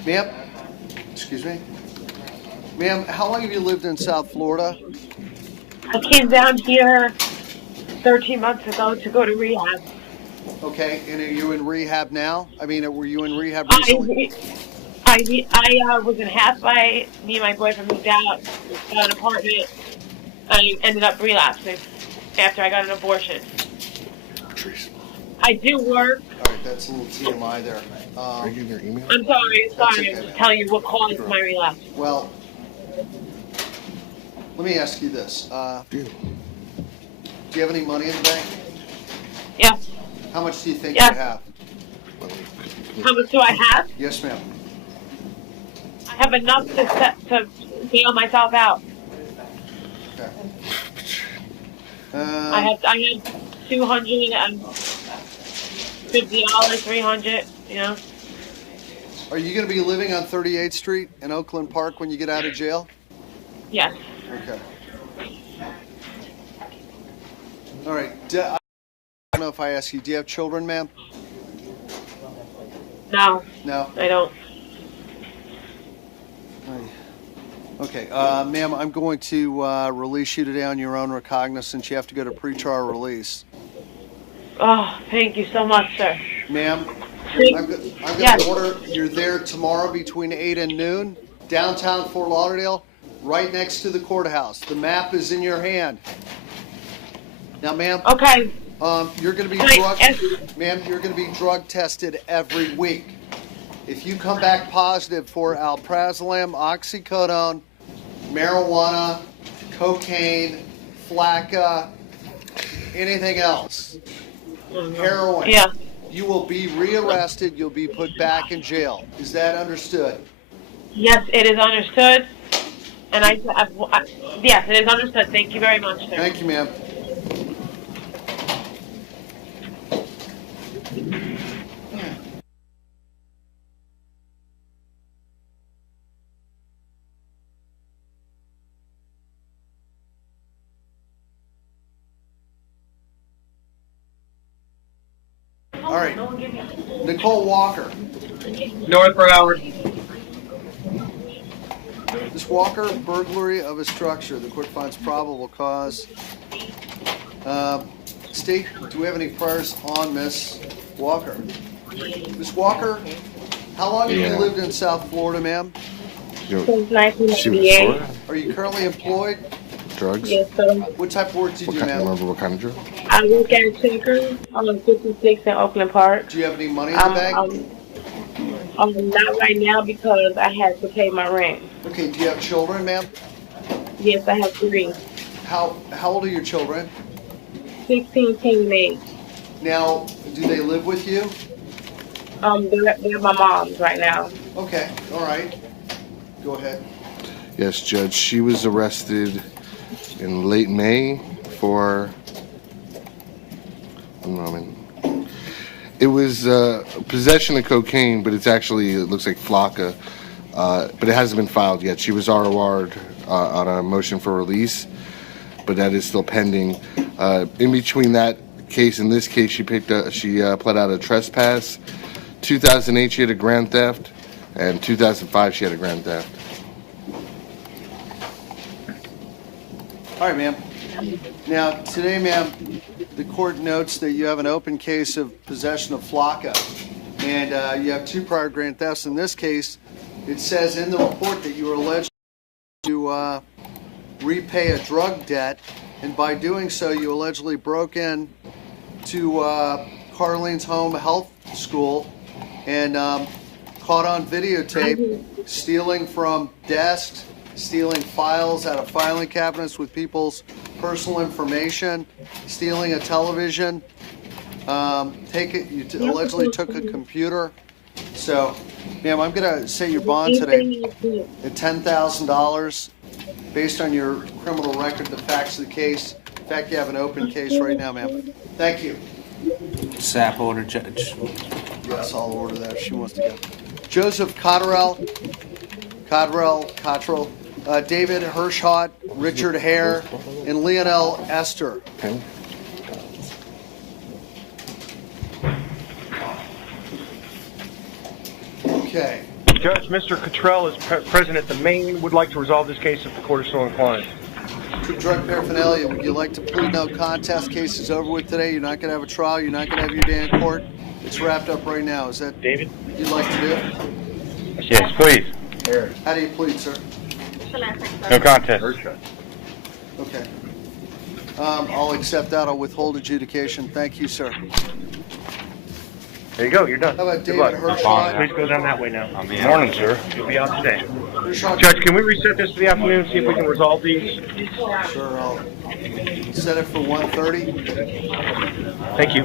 Ma'am? Excuse me? Ma'am, how long have you lived in South Florida? I came down here 13 months ago to go to rehab. Okay, and are you in rehab now? I mean, were you in rehab recently? I was in half by me and my boyfriend moved out, got an apartment. I ended up relapsing after I got an abortion. I do work. All right, that's a little TMI there. Are you in your email? I'm sorry. Okay, I'm just telling you what caused my relapse. Well, let me ask you this. Do you have any money in the bank? Yes. How much do you think Yes. you have? How much do I have? Yes, ma'am. I have enough to bail myself out. Okay. I had $250, $300. You know. Are you going to be living on 38th Street in Oakland Park when you get out of jail? Yes. Okay. All right. I don't know if I ask you, do you have children, ma'am? No. No? I don't. Okay. Ma'am, I'm going to release you today on your own recognizance. You have to go to pretrial release. Oh, thank you so much, sir. Ma'am, I'm going to order you're there tomorrow between 8 and noon, downtown Fort Lauderdale, right next to the courthouse. The map is in your hand. Now, ma'am. Okay. You're going to be ma'am, you're going to be drug tested every week. If you come back positive for alprazolam, oxycodone, marijuana, cocaine, flakka, anything else, heroin, you will be rearrested. You'll be put back in jail. Is that understood? Yes, it is understood. And yes, it is understood. Thank you very much, sir. Thank you, ma'am. All right. Nicole Walker. North Broward. Ms. Walker, burglary of a structure. The court finds probable cause. State, do we have any priors on Ms. Walker? Ms. Walker, how long have you lived in South Florida, ma'am? Since 1998. Are you currently employed? Drugs? Yes, sir. What type of work do you do, ma'am? Remember what kind of drug? I work at Checkers on 56 in Oakland Park. Do you have any money in the bank? Not right now because I had to pay my rent. Okay, do you have children, ma'am? Yes, I have 3. How old are your children? 16, 10, and 8. Now, do they live with you? They're my mom's right now. Okay, all right. Go ahead. Yes, Judge. She was arrested in late May for, one moment. It was possession of cocaine, but it looks like flakka, but it hasn't been filed yet. She was ROR'd on a motion for release, but that is still pending. In between that case and this case, she pled out a trespass. 2008, she had a grand theft, and 2005, she had a grand theft. All right, ma'am. Now, today, ma'am, the court notes that you have an open case of possession of flakka. and you have 2 prior grand thefts. In this case, it says in the report that you were alleged to repay a drug debt, and by doing so, you allegedly broke in to Carlene's home health school and caught on videotape stealing from desks, stealing files out of filing cabinets with people's personal information, stealing a television. You allegedly took a computer. So, ma'am, I'm going to set your bond today at $10,000 based on your criminal record, the facts of the case. In fact, you have an open case right now, ma'am. Thank you. SAP order, Judge. Yes, I'll order that if she wants to go. Joseph Cottrell, David Hirschhott, Richard Hare, and Lionel Esther. Okay. Judge, Mr. Cottrell is present at the main. Would like to resolve this case if the court is so inclined. Drug paraphernalia, would you like to plead no contest? Case is over with today. You're not going to have a trial. You're not going to have your day in court. It's wrapped up right now. Is that David? What you'd like to do? Yes, please. How do you plead, sir? No contest. Okay. I'll accept that. I'll withhold adjudication. Thank you, sir. There you go. You're done. How about Good David luck. Hirschhott? Please go down that way now. Good morning, sir. You'll be out today. Hirschhott. Judge, can we reset this to the afternoon, see if we can resolve these? Sure, I'll set it for 1:30. Thank you.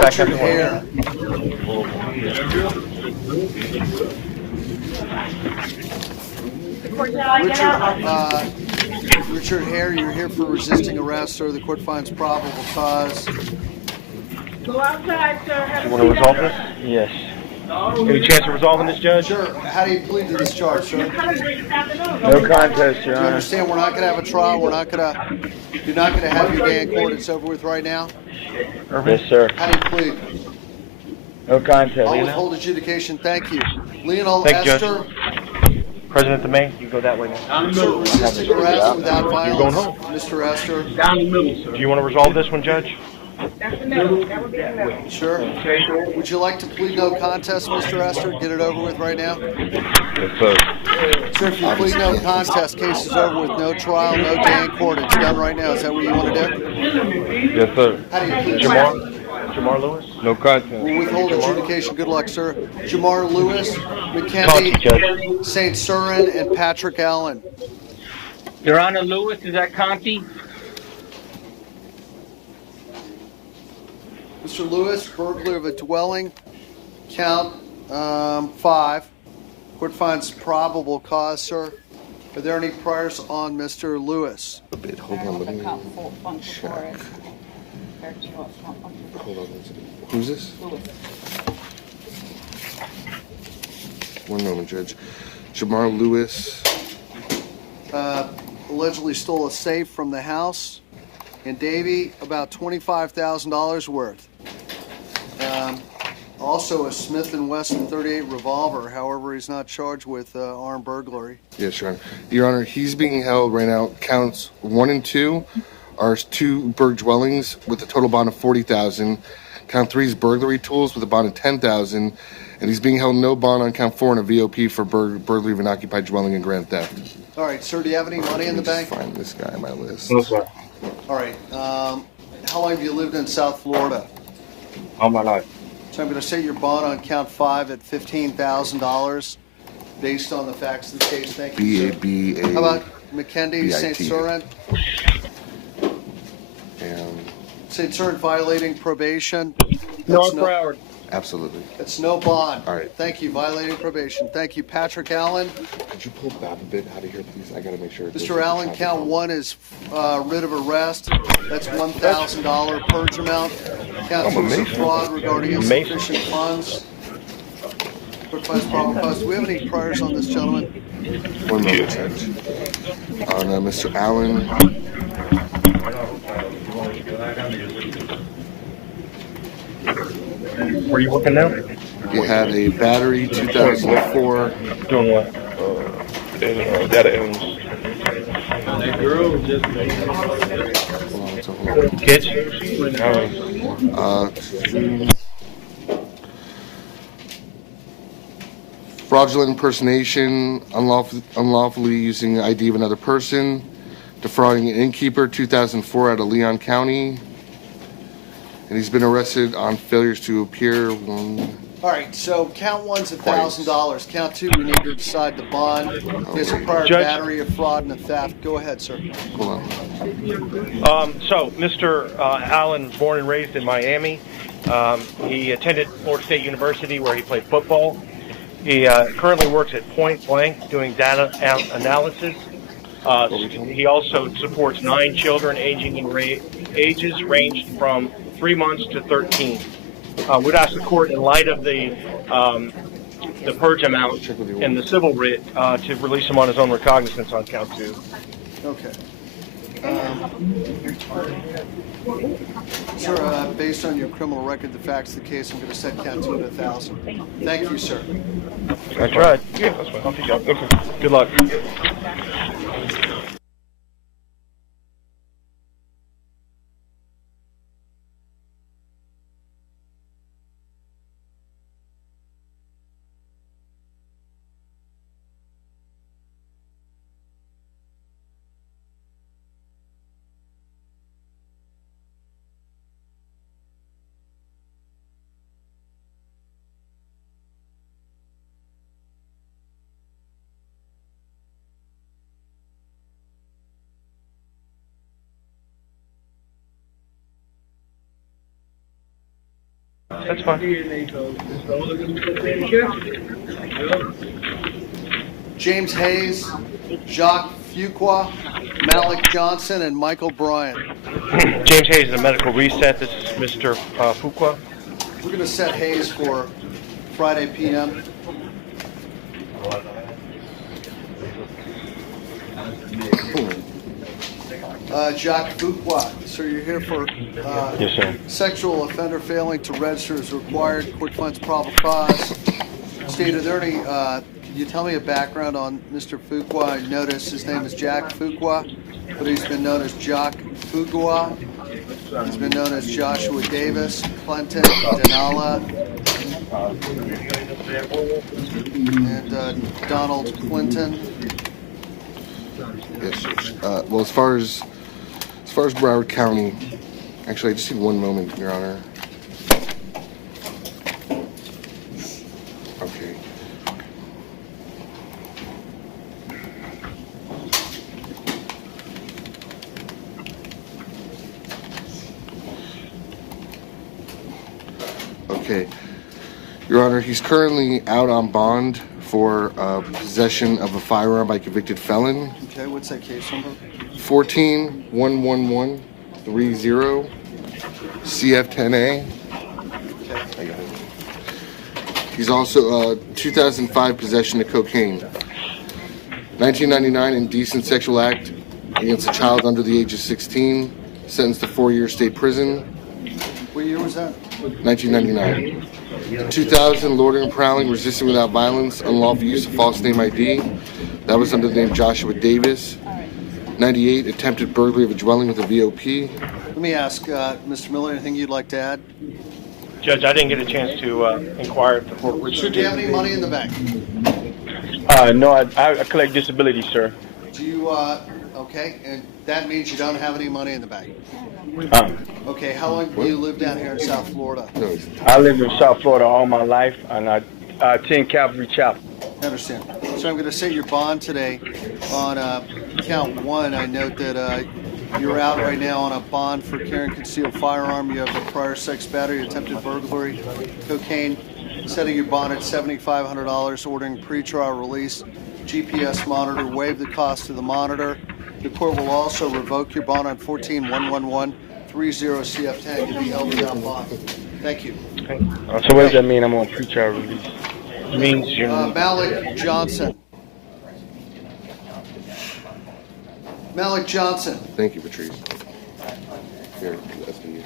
Richard Hare. Richard Hare, you're here for resisting arrest, sir. The court finds probable cause. Go outside, sir. You want to resolve this? Yes. Any chance of resolving this, Judge? Sure. How do you plead to this charge, sir? No contest, Your You Honor. understand we're not going to have a trial. You're not going to have your day in court. It's over with right now. Yes, sir. How do you plead? No contest. I'll withhold adjudication. Thank you. Lionel Thank you, Esther. President at the main, you can go that way now. Sir, resisting arrest without violence. You're going home. Mr. Esther. Down the middle, sir. Do you want to resolve this one, Judge? That's the middle. That would be the middle. Sure. Would you like to plead no contest, Mr. Esther? Get it over with right now? Yes, sir. Sir, if you plead no contest, case is over with, no trial, no day in court. It's done right now. Is that what you want to do? Yes, sir. How do you plead? Jamar Lewis? No contest. We'll withhold adjudication. Good luck, sir. Jamar Lewis, McKendy, St. Surin, and Patrick Allen. Your Honor, Lewis, is that Conti? Mr. Lewis, burglary of a dwelling, count 5. Court finds probable cause, sir. Are there any priors on Mr. Lewis? A bit. Hold on, let me check. Hold on. Who's this? One moment, Judge. Jamar Lewis. Allegedly stole a safe from the house. And Davey, about $25,000 worth. Also a Smith & Wesson .38 revolver. However, he's not charged with armed burglary. Yes, Your Honor. Your Honor, he's being held right now. Counts 1 and 2 are 2 burg dwellings with a total bond of $40,000. Count 3 is burglary tools with a bond of $10,000, and he's being held no bond on count 4 and a VOP for burglary of an occupied dwelling and grand theft. All right, sir. Do you have any money in the bank? Find this guy on my list. No, sir. All right. How long have you lived in South Florida? All my life. So I'm going to set your bond on count 5 at $15,000 based on the facts of the case. Thank you, sir. B-A-B-A. How about McKendy, St. Surin? St. Surin violating probation. North Broward. Absolutely. That's no bond. All right. Thank you. Violating probation. Thank you. Patrick Allen. Could you pull back a bit out of here, please? I got to make sure. Mr. Allen, count 1 is writ of arrest. That's $1,000 purge amount. Count 2 is fraud regarding insufficient funds. Clerk finds probable cause. Do we have any priors on this gentleman? One moment, Judge. On Mr. Allen. Where are you working now? You had a battery, 2004. Doing what? Data illness. Kids? fraudulent impersonation, unlawfully using the ID of another person, defrauding an innkeeper, 2004 out of Leon County. And he's been arrested on failures to appear. All right, so count one's $1,000. Count two, we need to decide the bond. There's a prior Judge? battery, a fraud, and a theft. Go ahead, sir. Hold on. So, Mr. Allen, born and raised in Miami. He attended Florida State University where he played football. He currently works at Point Blank doing data analysis. He also supports 9 children ages ranged from 3 months to 13. We'd ask the court, in light of the purge amount and the civil writ, to release him on his own recognizance on count 2. Okay. Sir, based on your criminal record, the facts of the case, I'm going to set count 2 at 1,000. Thank you, sir. I tried. Yeah, that's fine. I'll take it. Okay. Good luck. That's fine. James Hayes, Jacques Fuqua, Malik Johnson, and Michael Bryan. James Hayes is a medical reset. This is Mr. Fuqua. We're going to set Hayes for Friday p.m. Jacques Fuqua, sir, you're here for Yes, sir. sexual offender failing to register as required. Court finds probable cause. State attorney, can you tell me a background on Mr. Fuqua? I noticed his name is Jack Fuqua, but he's been known as Jacques Fuqua. He's been known as Joshua Davis, Clinton, Denala, and Donald Clinton. Yes, sir. Well, as far as Broward County, actually, I just need one moment, Your Honor. Okay. Okay. Your Honor, he's currently out on bond for possession of a firearm by convicted felon. Okay, what's that case number? 14-11130 CF10A. Okay. He's also 2005 possession of cocaine. 1999 indecent sexual act against a child under the age of 16, sentenced to 4-year state prison. What year was that? 1999. 2000 loitering and prowling, resisting without violence, unlawful use of false name ID. That was under the name Joshua Davis. 98 attempted burglary of a dwelling with a VOP. Let me ask, Mr. Miller, anything you'd like to add? Judge, I didn't get a chance to inquire at the court. Sir, do you have any money in the bank? No, I collect disability, sir. Do you, okay, and that means you don't have any money in the bank? Okay, how long do you live down here in South Florida? I lived in South Florida all my life, and I attend Calvary Chapel. I understand. So I'm going to set your bond today on count 1. I note that you're out right now on a bond for carrying concealed firearm. You have a prior sex battery, attempted burglary, cocaine. Setting your bond at $7,500, ordering pretrial release, GPS monitor, waive the cost of the monitor. The court will also revoke your bond on 14-11130 CF10 to be held without bond. Thank you. So what does that mean? I'm on pretrial release. It means you're... Malik Johnson. Malik Johnson. Thank you, Patrice. Here, that's for you.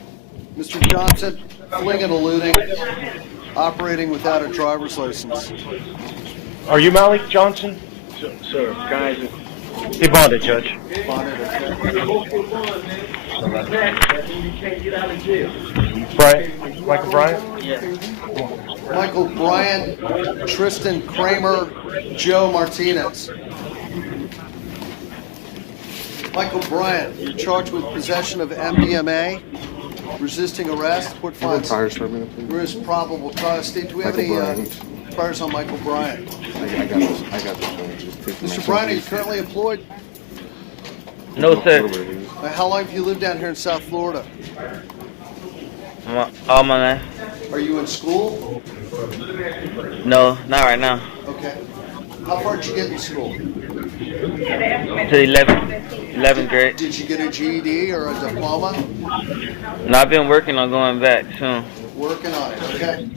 Mr. Johnson, fleeing and eluding, operating without a driver's license. Are you Malik Johnson? Sir, guys. He bonded, Judge. Bonded, okay. Brian? Michael Bryan? Yeah. Michael Bryant, Tristan Kramer, Joe Martinez. Michael Bryant, you're charged with possession of MDMA, resisting arrest. Court finds there is probable cause. Steve, do we have any priors on Michael Bryant? I got this one. Mr. Bryant, are you currently employed? No, sir. How long have you lived down here in South Florida? All my life. Are you in school? No, not right now. Okay. How far did you get in school? To 11th grade. Did you get a GED or a diploma? No, I've been working on going back soon. Working on it, okay.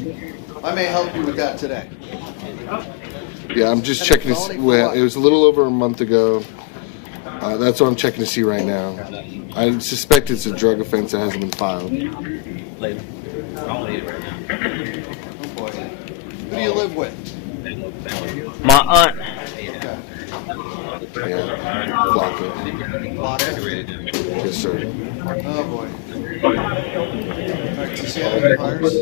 I may help you with that today. Yeah, I'm just checking to see. Well, it was a little over a month ago. That's what I'm checking to see right now. I suspect it's a drug offense that hasn't been filed. Later. I'll leave right now. Oh boy. Who do you live with? My aunt. Okay. Yeah. Block it. Block it? Yes, sir. Oh boy. Alright, does he have any priors?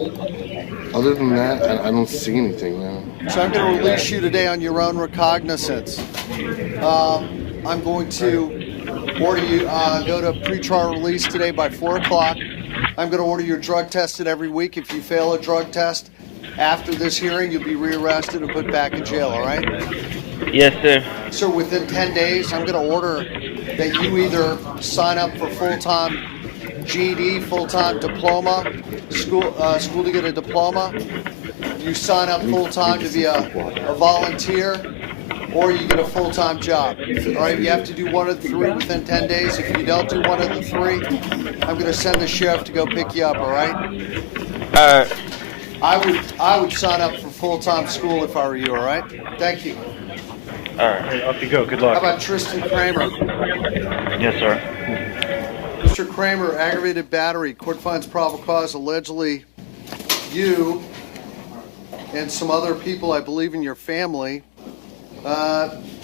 Other than that, I don't see anything now. So I'm going to release you today on your own recognizance. I'm going to order you, go to pretrial release today by 4 o'clock. I'm going to order your drug tested every week. If you fail a drug test after this hearing, you'll be rearrested and put back in jail, all right? Yes, sir. So within 10 days, I'm going to order that you either sign up for full-time GED, full-time diploma, school to get a diploma, you sign up full-time to be a volunteer, or you get a full-time job. All right, you have to do one of the three within 10 days. If you don't do one of the three, I'm going to send the sheriff to go pick you up, all right? All right. I would sign up for full-time school if I were you, all right? Thank you. All right, off you go. Good luck. How about Tristan Kramer? Yes, sir. Mr. Kramer, aggravated battery. Court finds probable cause. Allegedly, you and some other people, I believe in your family,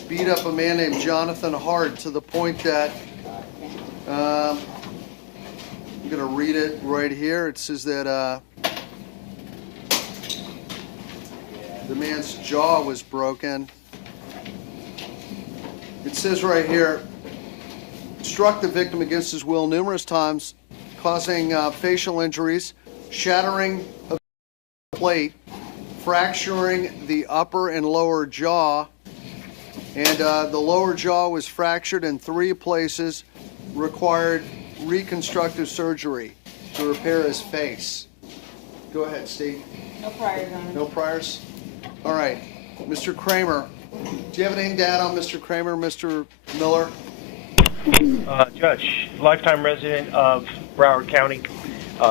beat up a man named Jonathan Hart to the point that, I'm going to read it right here. It says that the man's jaw was broken. It says right here, struck the victim against his will numerous times, causing facial injuries, shattering of the plate, fracturing the upper and lower jaw, and the lower jaw was fractured in 3 places, required reconstructive surgery to repair his face. Go ahead, Steve. No priors on it. No priors? All right. Mr. Kramer, do you have anything to add on Mr. Kramer, Mr. Miller? Judge, lifetime resident of Broward County,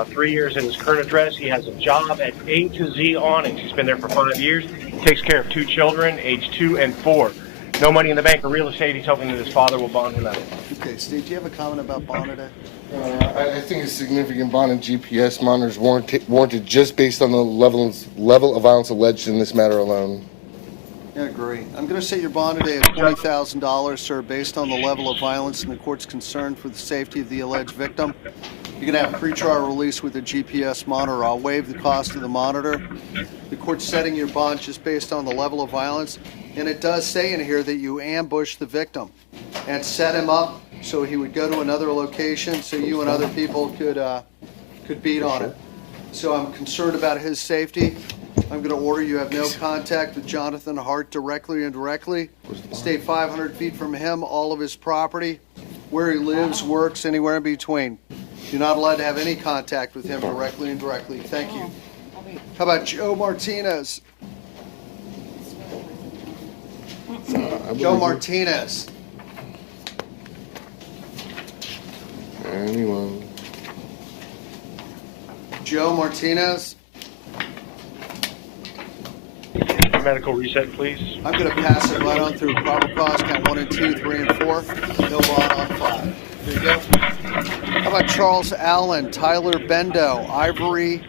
3 years in his current address. He has a job at A to Z Awnings. He's been there for 5 years. He takes care of 2 children, age 2 and 4. No money in the bank or real estate. He's hoping that his father will bond him out. Okay, Steve, do you have a comment about bond today? I think a significant bond and GPS monitors warranted just based on the level of violence alleged in this matter alone. I agree. I'm going to set your bond today at $20,000, sir, based on the level of violence and the court's concern for the safety of the alleged victim. You're going to have pretrial release with a GPS monitor. I'll waive the cost of the monitor. The court's setting your bond just based on the level of violence, and it does say in here that you ambushed the victim and set him up so he would go to another location so you and other people could beat on him. So I'm concerned about his safety. I'm going to order you have no contact with Jonathan Hart directly or indirectly. Stay 500 feet from him, all of his property, where he lives, works, anywhere in between. You're not allowed to have any contact with him directly or indirectly. Thank you. How about Joe Martinez? Joe Martinez. Anyone? Joe Martinez. Medical reset, please. I'm going to pass it right on through probable cause count 1 and 2, 3 and 4. No bond on 5. There you go. How about Charles Allen, Tyler Bendo, Ivory,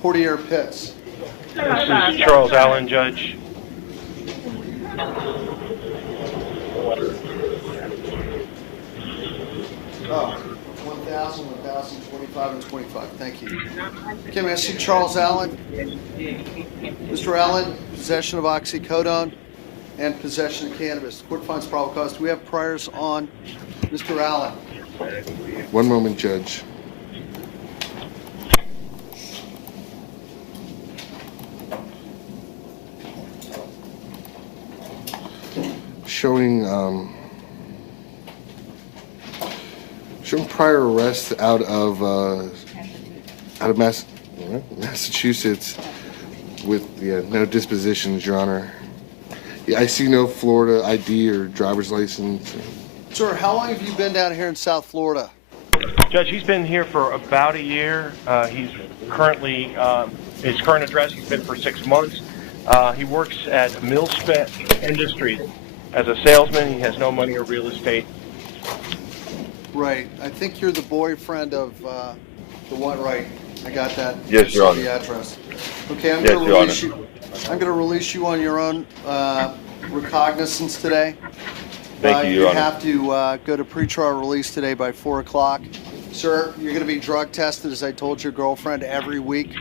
Portier Pitts? This is Charles Allen, Judge. Oh, 1,000. 1,000, 1,000, 25, and 25. Thank you. Okay, may I see Charles Allen? Mr. Allen, possession of oxycodone and possession of cannabis. The court finds probable cause. Do we have priors on Mr. Allen? One moment, Judge. Showing prior arrests out of Massachusetts with no dispositions, Your Honor. Yeah, I see no Florida ID or driver's license. Sir, how long have you been down here in South Florida? Judge, he's been here for about a year. He's currently, his current address, he's been for 6 months. He works at Millspec Industries as a salesman. He has no money or real estate. Right. I think you're the boyfriend of the one, right? I got that. Yes, Your Honor. The address. Okay, I'm Yes, going to Your release you. I'm going to release you on your own recognizance today. Thank you, Your Honor. You have to go to pretrial release today by 4 o'clock. Sir, you're going to be drug tested, as I told your girlfriend, every week.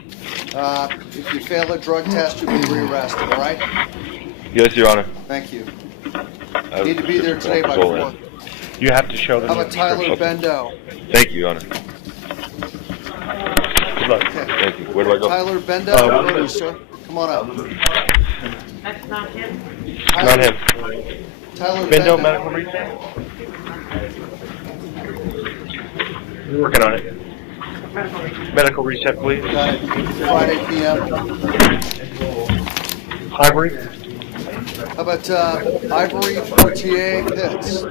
If you fail a drug test, you'll be rearrested, all right? Yes, Your Honor. Thank you. You need to be there today by 4. You have to show them. How about Tyler Bendo? Thank you, Your Honor. Good luck. Okay. Thank you. Where do I go? Tyler Bendo, where are you, sir? Come on up. That's not him. Not him. Tyler Bendo Bendo. Medical Research? Working on it. Medical reset, please. Got it. Friday p.m. Ivory? How about Ivory Fortier Pitts?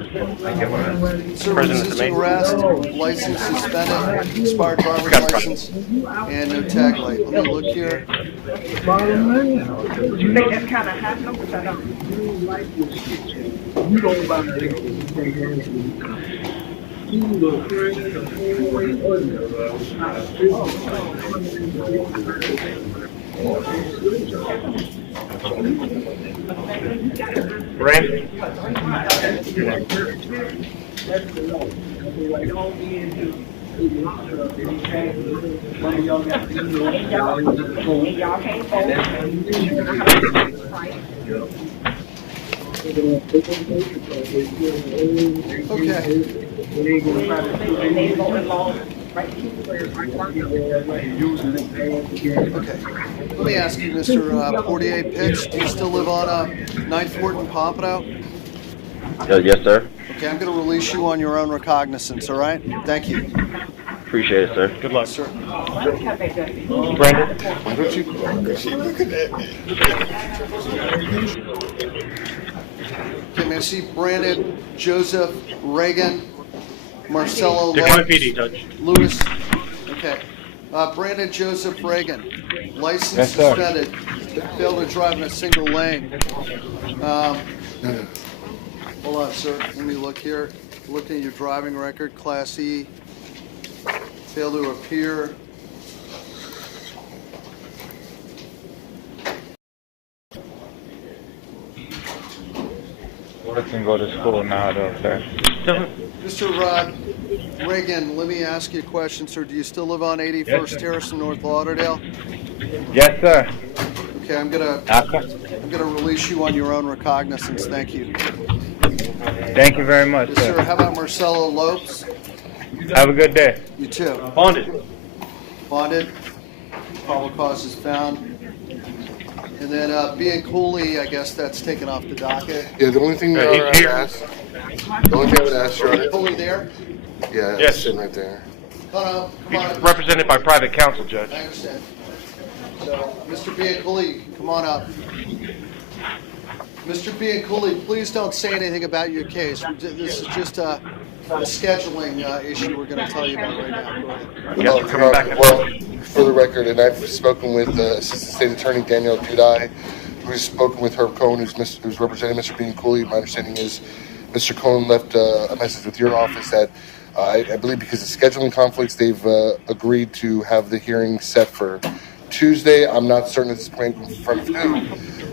Sir, resisting arrest, license suspended, expired driver's license, and no tag light. Let me look here. You think that's kind of happening? Because I don't. You don't buy Brandon? Okay. Let me ask you, Mr. Portier Pitts, do you still live on 9 Fort in Pompano? Yes, sir. Okay, I'm going to release you on your own recognizance, all right? Thank you. Appreciate it, sir. Good luck. Sir. Brandon? Why don't you look at me? Okay, may I see Brandon, Joseph, Reagan, Marcelo, Decline PD, Judge. Lewis. Okay. Brandon Joseph Reagan, license Yes, sir. suspended, failed to drive in a single lane. Hold on, sir. Let me look here. Looking at your driving record, Class E. Failed to appear. I can go to school now, though, sir. Mr. Reagan, let me ask you a question, sir. Do you still live on 81st Terrace in North Lauderdale? Yes, sir. Okay, I'm gonna release you on your own recognizance. Thank you. Thank you very much, Yes, sir. How about Marcelo Lopes? Have a good day. You too. Bonded. Bonded. Probable cause is found. And then being Cooley, I guess that's taken off the docket. Yeah, the only thing that I would ask, Your Honor. Cooley there? Yeah, Yes. sitting right there. Come He's on. represented by private counsel, Judge. I understand. So, Mr. Bianculli, come on up. Mr. Bianculli, please don't say anything about your case. This is just a scheduling issue we're going to tell you about right now. Go ahead. Well, for the record, and I've spoken with Assistant State Attorney Danielle Dudai, who's spoken with Herb Cohen, who's representing Mr. Bianculli. My understanding is Mr. Cohen left a message with your office that I believe because of scheduling conflicts, they've agreed to have the hearing set for Tuesday. I'm not certain at this point in front of who.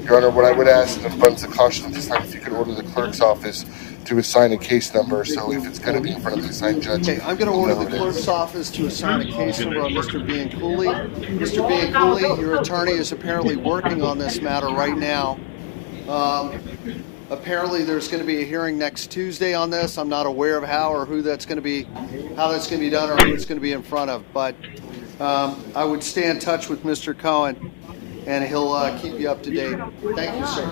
Your Honor, what I would ask in abundance of caution at this time, if you could order the clerk's office to assign a case number, so if it's going to be in front of the assigned judge. Okay, I'm going to order the clerk's office to assign a case number on Mr. Bianculli. Mr. Bianculli, your attorney is apparently working on this matter right now. Apparently, there's going to be a hearing next Tuesday on this. I'm not aware of how or who that's going to be, how that's going to be done, or who it's going to be in front of. But I would stay in touch with Mr. Cohen, and he'll keep you up to date. Thank you, sir.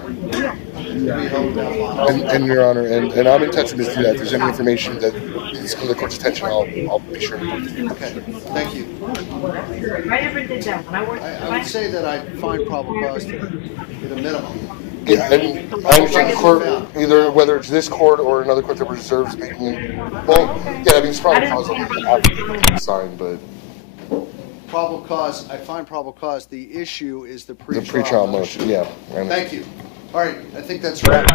And Your Honor, and I'm in touch with Ms. Duda. If there's any information that is under the court's attention, I'll be sure to. Okay, thank you. I never did that. When I worked, I would say that I find probable cause at a minimum. Yeah, I understand the court, either whether it's this court or another court that reserves making. Well, yeah, I mean, it's probably cause of sign, but. Probable cause, I find probable cause. The issue is the pre-trial, pre-trial motion. Yeah. Thank you. All right, I think that's right.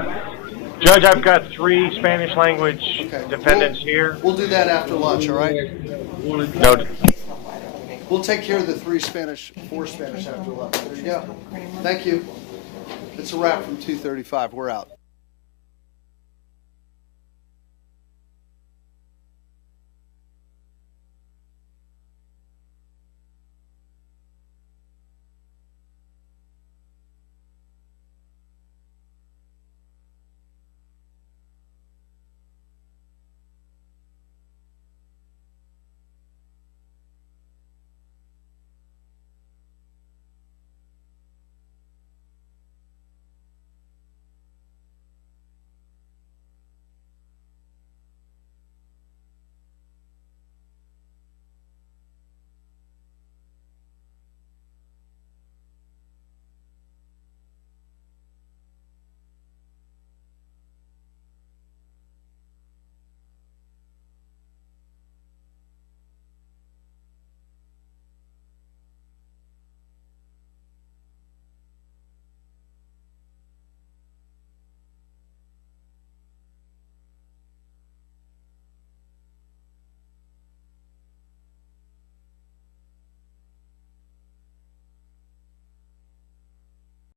Judge, I've got 3 Spanish language defendants here. We'll do that after lunch, all right? No. We'll take care of the 4 Spanish after lunch. Yeah. Thank you. It's a wrap from 2:35. We're out.